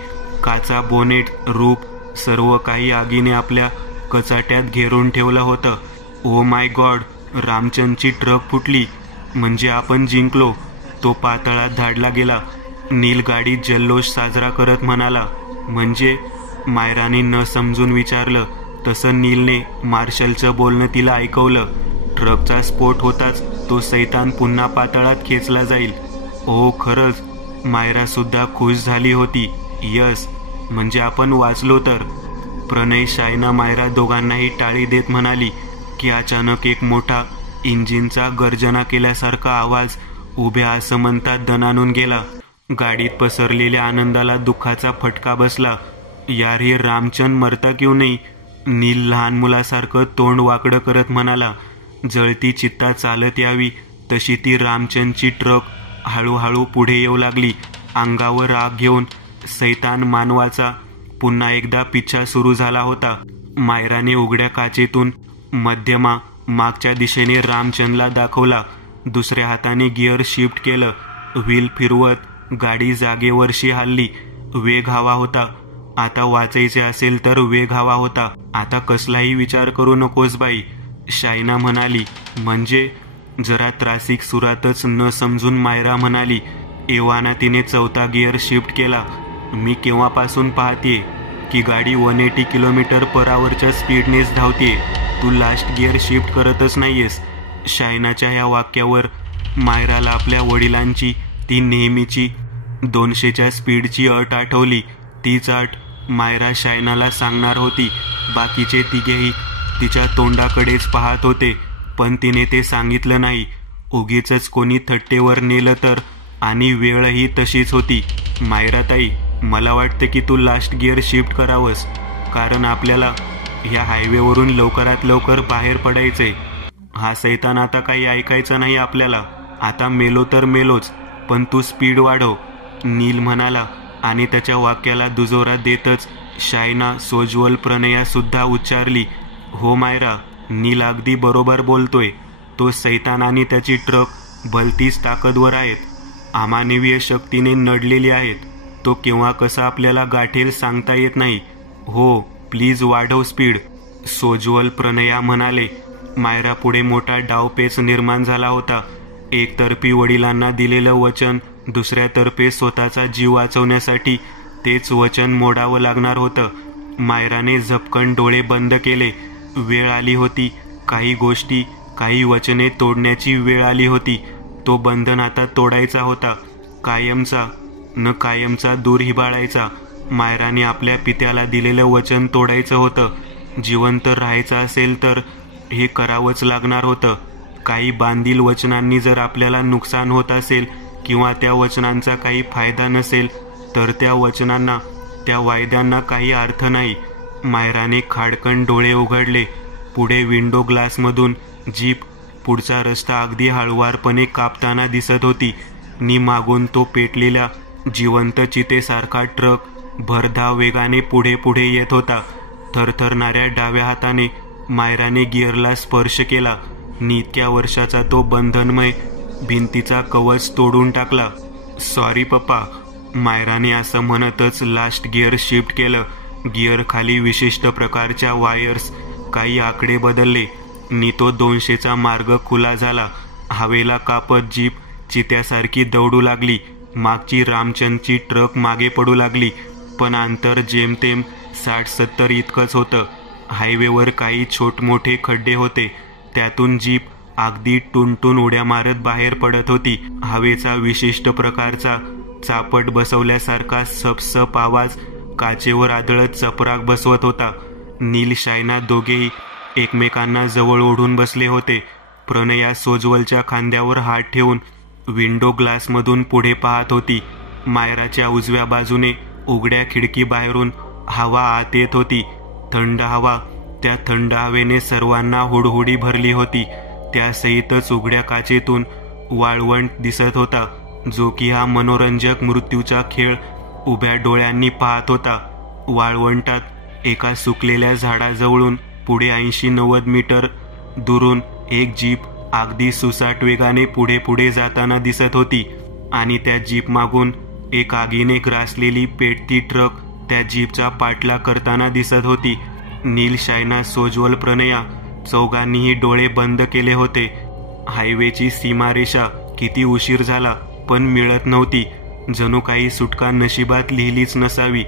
काचा, बोनेट, रूप सर्व काही आगीने आपल्या कचाट्यात घेरून ठेवलं होतं. ओ माय गॉड, रामचंदची ट्रक फुटली म्हणजे आपण जिंकलो. तो पातळात धाडला गेला. नील गाडीत जल्लोष साजरा करत म्हणाला. म्हणजे? मायराने न समजून विचारलं. तसं नीलने मार्शलचं बोलणं तिला ऐकवलं. ट्रकचा स्फोट होताच तो सैतान पुन्हा पातळात खेचला जाईल. ओ खरंच? मायरा सुद्धा खुश झाली होती. यस, म्हणजे आपण वाचलो तर. प्रणय, शायना, मायरा दोघांनाही टाळी देत म्हणाली की अचानक एक मोठा इंजिनचा गर्जना केल्यासारखा आवाज उभ्या आसमंतात दणाणून गेला. गाडीत पसरलेल्या आनंदाला दुःखाचा फटका बसला. यार, हे रामचंद मरता क्यों नाही? नील लहान मुलासारखं तोंड वाकडं करत म्हणाला. जळती चित्ता चालत यावी तशी ती रामचंदची ट्रक हळूहळू पुढे येऊ लागली. अंगावर आग घेऊन सैतान मानवाचा पुन्हा एकदा पिच्छा सुरू झाला होता. मायराने उघड्या काचेतून मध्यमा मागच्या दिशेने रामचंदला दाखवला. दुसऱ्या हाताने गिअर शिफ्ट केलं. व्हील फिरवत गाडी जागेवरशी हलली. वेग हवा होता. आता वाचायचे असेल तर वेग हवा होता. आता कसलाही विचार करू नकोस बाई, शायना म्हणाली. म्हणजे? जरा त्रासिक सुरातच न समजून मायरा म्हणाली. एव्हाना तिने चौथा गिअर शिफ्ट केला. मी केव्हापासून पाहतेय की गाडी 180 km/hच्या स्पीडनेच धावतेय. तू लास्ट गिअर शिफ्ट करतच नाहीयेस. शायनाच्या या वाक्यावर मायराला आपल्या वडिलांची ती नेहमीची 200च्या स्पीडची अट आठवली. तीच अट मायरा शायनाला सांगणार होती. बाकीचे तिघेही तिच्या तोंडाकडेच पाहत होते, पण तिने ते सांगितलं नाही. उगीचच कोणी थट्टेवर नेलं तर. आणि वेळही तशीच होती. मायराताई, मला वाटतं की तू लास्ट गिअर शिफ्ट करावंस, कारण आपल्याला ह्या हायवेवरून लवकरात लवकर बाहेर पडायचंय. हा सैतान आता काही ऐकायचं नाही आपल्याला. आता मेलो तर मेलोच, पण तू स्पीड वाढव, नील म्हणाला. आणि त्याच्या वाक्याला दुजोरा देतच शायना सोज्वल प्रणया सुद्धा उच्चारली, हो मायरा, नील अगदी बरोबर बोलतोय. तो सैतान आणि त्याची ट्रक भलतीच ताकदवर आहेत, अमानवीय शक्तीने नडलेली आहेत. तो केव्हा कसा आपल्याला गाठेल सांगता येत नाही. हो, प्लीज वाढव स्पीड, सोज्वल प्रणया म्हणाले. मायरा पुढे मोठा डावपेच निर्माण झाला होता. एकतर्फी वडिलांना दिलेलं वचन, दुसऱ्यातर्फे स्वतःचा जीव वाचवण्यासाठी तेच वचन मोडावं लागणार होतं. मायराने झपकन डोळे बंद केले. वेळ आली होती. काही गोष्टी, काही वचने तोडण्याची वेळ आली होती. तो बंधन आता तोडायचा होता, कायमचा न कायमचा दूर हिबाळायचा. मायराने आपल्या पित्याला दिलेलं वचन तोडायचं होतं. जिवंत राहायचं असेल तर हे करावंच लागणार होतं. काही बांधील वचनांनी जर आपल्याला नुकसान होत असेल किंवा त्या वचनांचा काही फायदा नसेल तर त्या वचनांना, त्या वायद्यांना काही अर्थ नाही. मायराने खाडकन डोळे उघडले. पुढे विंडो ग्लासमधून जीप पुढचा रस्ता अगदी हळुवारपणे कापताना दिसत होती. नी मागून तो पेटलेल्या जिवंत चितेसारखा ट्रक भरधाव वेगाने पुढे पुढे येत होता. थरथरणाऱ्या डाव्या हाताने मायराने गिअरला स्पर्श केला. नी इतक्या वर्षाचा तो बंधनमय भिंतीचा कवच तोडून टाकला. सॉरी पप्पा, मायराने असं म्हणतच लास्ट गिअर शिफ्ट केलं. गिअर खाली विशिष्ट प्रकारच्या वायर्स, काही आकडे बदलले. नी तो 200चा मार्ग खुला झाला. हवेला कापत जीप चित्यासारखी दौडू लागली. मागची रामचंदची ट्रक मागे पडू लागली, पण अंतर जेमतेम 60-70 इतकंच होतं. हायवेवर काही छोटमोठे खड्डे होते, त्यातून जीप अगदी टुनटुन उड्या मारत बाहेर पडत होती. हवेचा विशिष्ट प्रकारचा चापट बसवल्यासारखा सपसप आवाज काचेवर आदळत चपराक बसवत होता. नील, शायना दोघेही एकमेकांना जवळ ओढून बसले होते. प्रणया सोज्वलच्या खांद्यावर हात ठेवून विंडो ग्लासमधून पुढे पाहत होती. मायराच्या उजव्या बाजूने उघड्या खिडकी बाहेरून हवा आत येत होती. थंड हवा. त्या थंड हवेने सर्वांना हुडहुडी भरली होती. त्यासहितच उघड्या काचेतून वाळवंट दिसत होता, जो की हा मनोरंजक मृत्यूचा खेळ उभ्या डोळ्यांनी पाहत होता. वाळवंटात एका सुकलेल्या झाडाजवळून पुढे 80-90 मीटर दुरून एक जीप अगदी सुसाट वेगाने पुढे पुढे जाताना दिसत होती. आणि त्या जीप मागून एक आगीने ग्रासलेली पेटती ट्रक त्या जीपचा पाठलाग करताना दिसत होती. नील, शायना, सोज्वल, प्रणया चौघांनीही डोळे बंद केले होते. हायवेची सीमारेषा किती उशीर झाला पण मिळत नव्हती. जणू काही सुटका नशिबात लिहिलीच नसावी.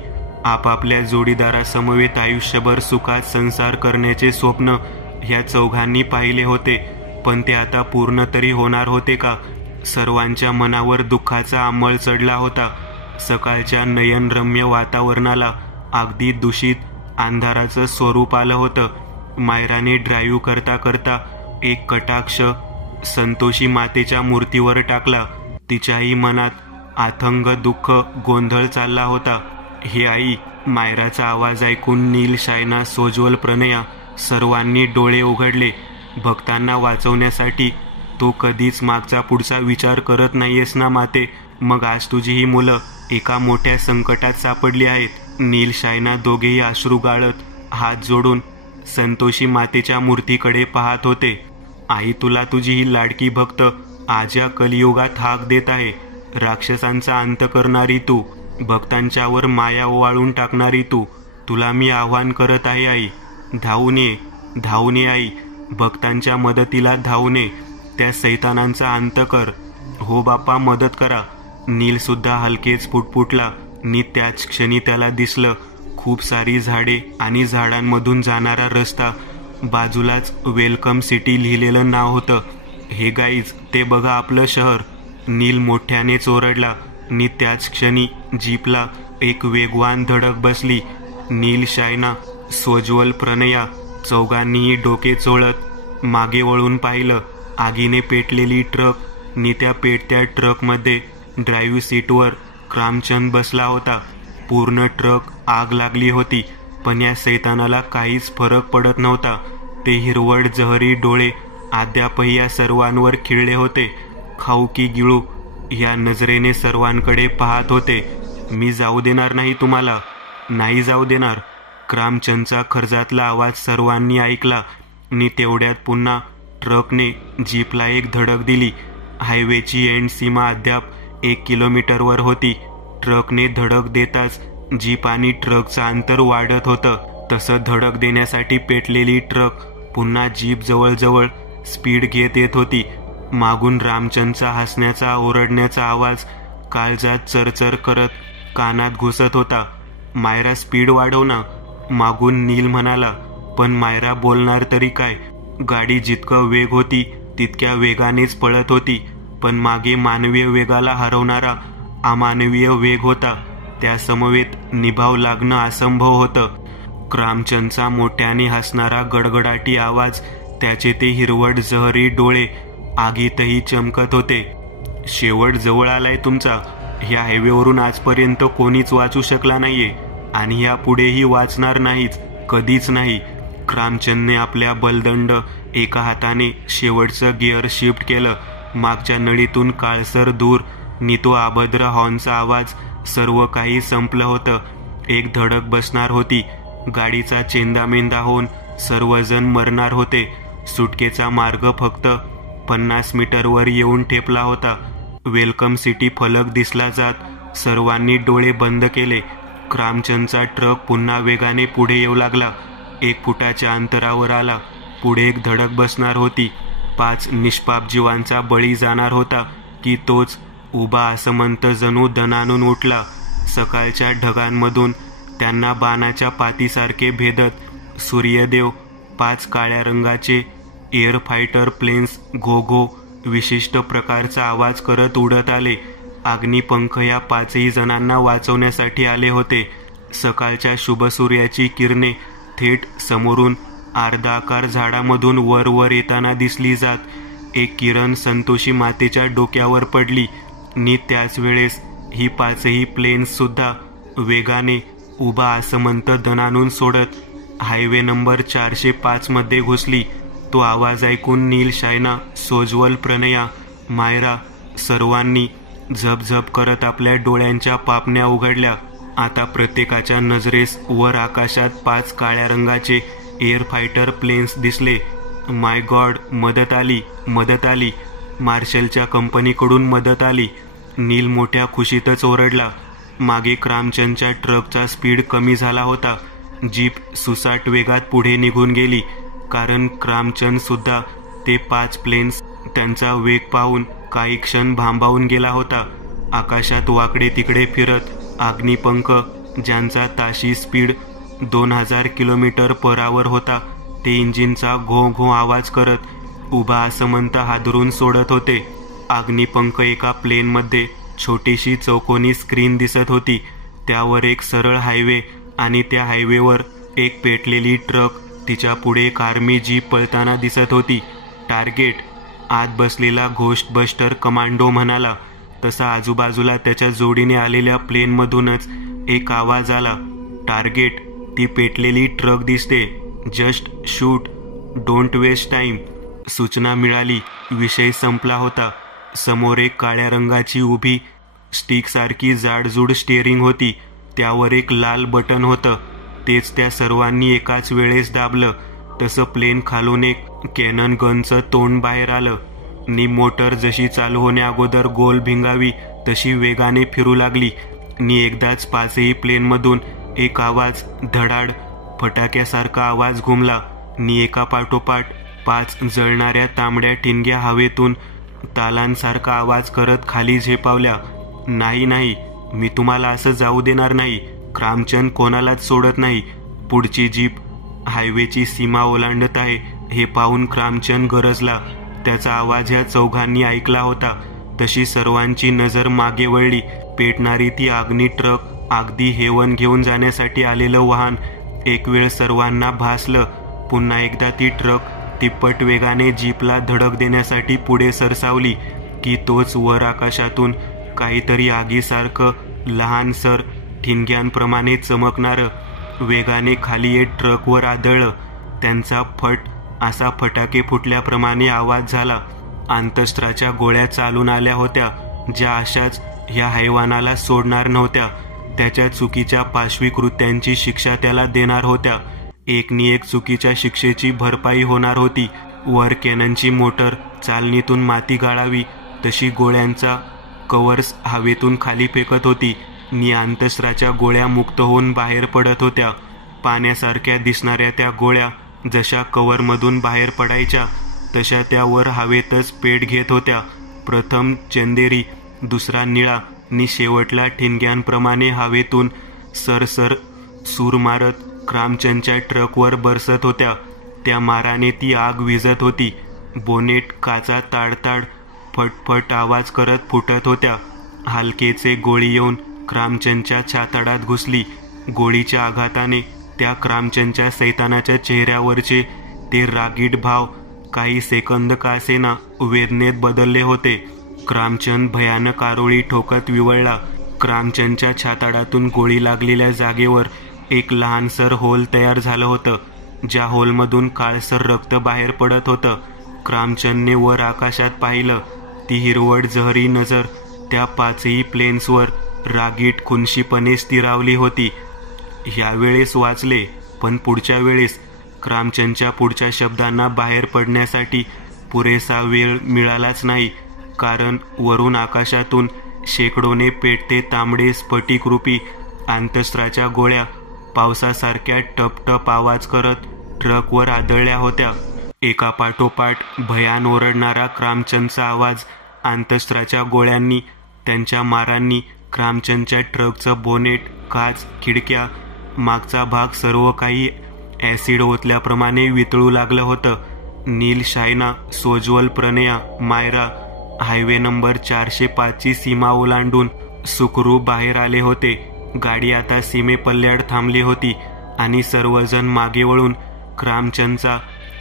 आपापल्या जोडीदारासमवेत आयुष्यभर सुखात संसार करण्याचे स्वप्न ह्या चौघांनी पाहिले होते, पण ते आता पूर्ण तरी होणार होते का? सर्वांच्या मनावर दुःखाचा अंमळ चढला होता. सकाळच्या नयनरम्य वातावरणाला अगदी दूषित अंधाराचं स्वरूप आलं होतं. मायराने ड्राईव्ह करता करता एक कटाक्ष संतोषी मातेच्या मूर्तीवर टाकला. तिच्याही मनात आथंग दुःख गोंधळ चालला होता. हे आई, मायराचा आवाज ऐकून नील, शायना, सोज्वल, प्रणया सर्वांनी डोळे उघडले. भक्तांना वाचवण्यासाठी तू कधीच मागचा पुढचा विचार करत नाहीयेस ना माते? मग आज तुझी ही मुलं एका मोठ्या संकटात सापडली आहेत. नील, शायना दोघेही अश्रू गाळत हात जोडून संतोषी मातेच्या मूर्तीकडे पाहत होते. आई, तुला तुझी ही लाडकी भक्त आज या कलियुगात हाक देत आहे. राक्षसांचा अंत करणारी तू, भक्तांच्यावर माया ओवाळून टाकणारी तू, तुला मी आव्हान करत आहे आई. धावून ये, धावून ये आई, भक्तांच्या मदतीला धावून ये. त्या सैतानांचा अंत कर. हो बाप्पा, मदत करा. नील सुद्धा हलकेच पुटपुटला. नी त्याच क्षणी त्याला दिसलं खूप सारी झाडे आणि झाडांमधून जाणारा रस्ता. बाजूलाच वेलकम सिटी लिहिलेलं नाव होतं. हे गाईज, ते बघा आपलं शहर. नील मोठ्यानेच ओरडला. नी त्याच क्षणी जीपला एक वेगवान धडक बसली. नील, शायना, सोज्वल, प्रणया चौघांनीही डोके चोळत मागे वळून पाहिलं. आगीने पेटलेली ट्रक. नी त्या पेटत्या ट्रकमध्ये ड्राईव्ह सीटवर रामचंद बसला होता. पूर्ण ट्रक आग लागली होती, पण या सैतानाला काहीच फरक पडत नव्हता. ते हिरवट जहरी डोळे अद्यापही या सर्वांवर खिळले होते. खाऊ की गिळू या नजरेने सर्वांकडे पाहत होते. मी जाऊ देणार नाही तुम्हाला, नाही जाऊ देणार. क्रामचंदचा खर्जातला आवाज सर्वांनी ऐकला आणि तेवढ्यात पुन्हा ट्रकने जीपला एक धडक दिली. हायवेची एंड सीमा अद्याप 1 किलोमीटरवर होती. ट्रकने धडक देताच जीप आणि ट्रकचं अंतर वाढत होतं. तसं धडक देण्यासाठी पेटलेली ट्रक पुन्हा जीप जवळजवळ स्पीड घेत येत होती. मागून रामचंदचा हसण्याचा ओरडण्याचा आवाज काळजात चरचर करत कानात घुसत होता. मायरा स्पीड वाढव ना, मागून नील म्हणाला. पण मायरा बोलणार तरी काय? गाडी जितकं वेग होती तितक्या वेगानेच पळत होती. पण मागे मानवीय वेगाला हरवणारा अमानवीय वेग होता. त्या समवेत निभाव लागणं असंभव होतं. क्रामचंदचा मोठ्याने हसणारा गडगडाटी आवाज, त्याचे ते हिरवट जहरी डोळे आगीतही चमकत होते. शेवट जवळ आलाय तुमचा. ह्या हायवेवरून आजपर्यंत कोणीच वाचू शकला नाहीये आणि ह्या पुढेही वाचणार नाहीच, कधीच नाही. क्रामचंदने आपल्या बलदंड एका हाताने शेवटचं गिअर शिफ्ट केलं. मागच्या नळीतून काळसर दूर नि तो अभद्र हॉर्नचा आवाज, सर्व काही संपलं होतं. एक धडक बसणार होती. गाडीचा चेंदामेंदा होऊन सर्वजण मरणार होते. सुटकेचा मार्ग फक्त 50 मीटरवर येऊन ठेपला होता. वेलकम सिटी फलक दिसला जात सर्वांनी डोळे बंद केले. क्रामचंदचा ट्रक पुन्हा वेगाने पुढे येऊ लागला. 1 फुटाच्या अंतरावर आला. पुढे एक धडक बसणार होती. 5 निष्पाप जीवांचा बळी जाणार होता की तोच उभा असमंत जणू दणाणून उठला. सकाळच्या ढगांमधून त्यांना बाणाच्या पातीसारखे भेदत सूर्यदेव 5 काळ्या रंगाचे एअर फायटर प्लेन्स घो विशिष्ट प्रकारचा आवाज करत उडत आले. अग्निपंख या 5ही जणांना वाचवण्यासाठी आले होते. सकाळच्या शुभसूर्याची किरणे थेट समोरून अर्धाकार झाडामधून वर येताना दिसली जात. एक किरण संतोषी मातेच्या डोक्यावर पडली आणि त्याच वेळेस ही 5ही प्लेन्स सुद्धा वेगाने उभा असमंत दणाणून सोडत हायवे नंबर 405 मध्ये घुसली. तो आवाज ऐकून नील, शायना, सोज्वल, प्रणया, मायरा सर्वांनी झपझप करत आपल्या डोळ्यांच्या पापण्या उघडल्या. आता प्रत्येकाच्या नजरेस वर आकाशात 5 काळ्या रंगाचे एअर फायटर प्लेन्स दिसले. माय गॉड, मदत आली, मदत आली, मार्शलच्या कंपनीकडून मदत आली. नील मोठ्या खुशीतच ओरडला. मागे क्रामचंदच्या ट्रकचा स्पीड कमी झाला होता. जीप सुसाट वेगात पुढे निघून गेली, कारण क्रामचंद सुद्धा ते 5 प्लेन्स त्यांचा वेग पाहून काही क्षण भांबावून गेला होता. आकाशात वाकडे तिकडे फिरत अग्निपंख, ज्यांचा ताशी स्पीड 2000 किलोमीटर/आवर होता, ते इंजिनचा घो आवाज करत उभा असमंत हादरून सोडत होते. अग्निपंख एका प्लेनमध्ये छोटीशी चौकोनी स्क्रीन दिसत होती. त्यावर एक सरळ हायवे आणि त्या हायवेवर एक पेटलेली ट्रक, तिच्या पुढे एक आर्मी जीप पळताना दिसत होती. टार्गेट, आत बसलेला घोस्टबस्टर कमांडो म्हणाला. तसा आजूबाजूला त्याच्या जोडीने आलेल्या प्लेनमधूनच एक आवाज आला. टार्गेट, ती पेटलेली ट्रक दिसते. Just shoot, don't waste time. सूचना मिळाली. विषय संपला होता. समोर एक काळ्या रंगाची उभी स्टिकसारखी जाडजूड स्टिअरिंग होती. त्यावर एक लाल बटन होतं. तेच त्या सर्वांनी एकाच वेळेस दाबलं. तसं प्लेन खालून एक कॅनन गनचं तोंड बाहेर आलं आणि मोटर जशी चालू होण्या अगोदर गोल भिंगावी तशी वेगाने फिरू लागली. आणि एकदाच 5ही प्लेनमधून एक आवाज, धडाड फटाक्यासारखा आवाज घुमला. आणि एका पाठोपाठ 5 जळणाऱ्या तांबड्या ठिणग्या हवेतून तालांसारखा आवाज करत खाली झेपावल्या. नाही नाही, मी तुम्हाला असं जाऊ देणार नाही. क्रामचंद कोणालाच सोडत नाही. पुढची जीप हायवेची सीमा ओलांडत आहे हे पाहून क्रामचंद गरजला. त्याचा आवाज ह्या चौघांनी ऐकला होता. तशी सर्वांची नजर मागे वळली. पेटणारी ती अग्नी ट्रक, अगदी हेवन घेऊन जाण्यासाठी आलेलं वाहन. एक वेळ सर्वांना भासलं. पुन्हा एकदा ती ट्रक तिप्पट वेगाने जीपला धडक देण्यासाठी पुढे सरसावली की तोच वर आकाशातून काहीतरी आगीसारखं लहानसर ठिणग्यांप्रमाणे चमकणारं वेगाने खाली येत ट्रकवर आदळलं. त्यांचा फट असा फटाके फुटल्याप्रमाणे आवाज झाला. अंतस्त्राच्या गोळ्या चालून आल्या होत्या, ज्या अशाच ह्या हैवानाला सोडणार नव्हत्या. त्याच्या चुकीच्या पाशवी कृत्यांची शिक्षा त्याला देणार होत्या. एक चुकीच्या शिक्षेची भरपाई होणार होती. वर कॅननची मोटर चालणीतून माती गाळावी तशी गोळ्यांचा कव्हर्स हवेतून खाली फेकत होती. अंतस्त्राच्या गोळ्या मुक्त होऊन बाहेर पडत होत्या. पाण्यासारख्या दिसणाऱ्या त्या गोळ्या जशा कव्हरमधून बाहेर पडायच्या तशा त्या वर हवेतच पेट घेत होत्या. प्रथम चंदेरी, दुसरा निळा आणि शेवटला ठिणग्यांप्रमाणे हवेतून सरसर सूर मारत क्रामचंदच्या ट्रकवर बरसत होत्या. त्या माराने ती आग विझत होती. बोनेट काचा ताडताड फटफट आवाज करत फुटत होत्या. हलकेचे गोळी येऊन क्रामचंदच्या छाताडात घुसली. गोळीच्या आघाताने त्या क्रामचंदच्या सैतानाच्या चेहऱ्यावरचे ते रागीट भाव काही सेकंद का असेना वेदनेत बदलले होते. क्रामचंद भयानक आरोळी ठोकत विवळला. क्रामचंदच्या छाताडातून गोळी लागलेल्या जागेवर एक लहानसर होल तयार झालं होतं, ज्या होलमधून काळसर रक्त बाहेर पडत होतं. क्रामचंदने वर आकाशात पाहिलं. ती हिरवट जहरी नजर त्या पाचही प्लेन्सवर रागीट खुनशीपणे स्थिरावली होती. ह्यावेळेस वाचले, पण पुढच्या वेळेस क्रामचंदच्या पुढच्या शब्दांना बाहेर पडण्यासाठी पुरेसा वेळ मिळालाच नाही, कारण वरून आकाशातून शेकडोने पेटते तांबडे स्फटिकरूपी अंतस्त्राच्या गोळ्या पावसासारख्या टपटप आवाज करत ट्रकवर आदळल्या होत्या. एका पाठोपाठ भयान ओरडणारा क्रामचंदचा आवाज. अंतस्त्राच्या गोळ्यांनी, त्यांच्या मारांनी क्रामचंदच्या ट्रकचं बोनेट, काच, खिडक्या, मागचा भाग सर्व काही ॲसिड ओतल्याप्रमाणे वितळू लागलं होतं. नील, शायना, सोज्वल, प्रणया, मायरा हायवे नंबर 405ची सीमा ओलांडून सुखरूप बाहेर आले होते. गाडी आता सीमेपल्ल्याड थांबली होती आणि सर्वजण मागे वळून क्रामचंदचा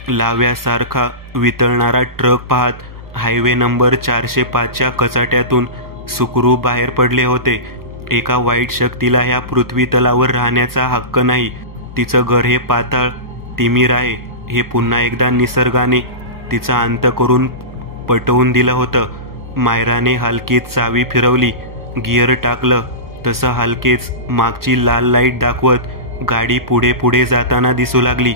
लाव्यासारखा वितळणारा ट्रक पाहत हायवे नंबर 405च्या कचाट्यातून सुखरूप बाहेर पडले होते. एका वाईट शक्तीला ह्या पृथ्वी तलावर राहण्याचा हक्क नाही. तिचं घर हे पाताळ तिमिर आहे हे पुन्हा एकदा निसर्गाने तिचा अंत करून पटवून दिलं होतं. मायराने हलकीच चावी फिरवली. गिअर टाकलं तसं हलकेच मागची लाल लाईट दाखवत गाडी पुढे पुढे जाताना दिसू लागली.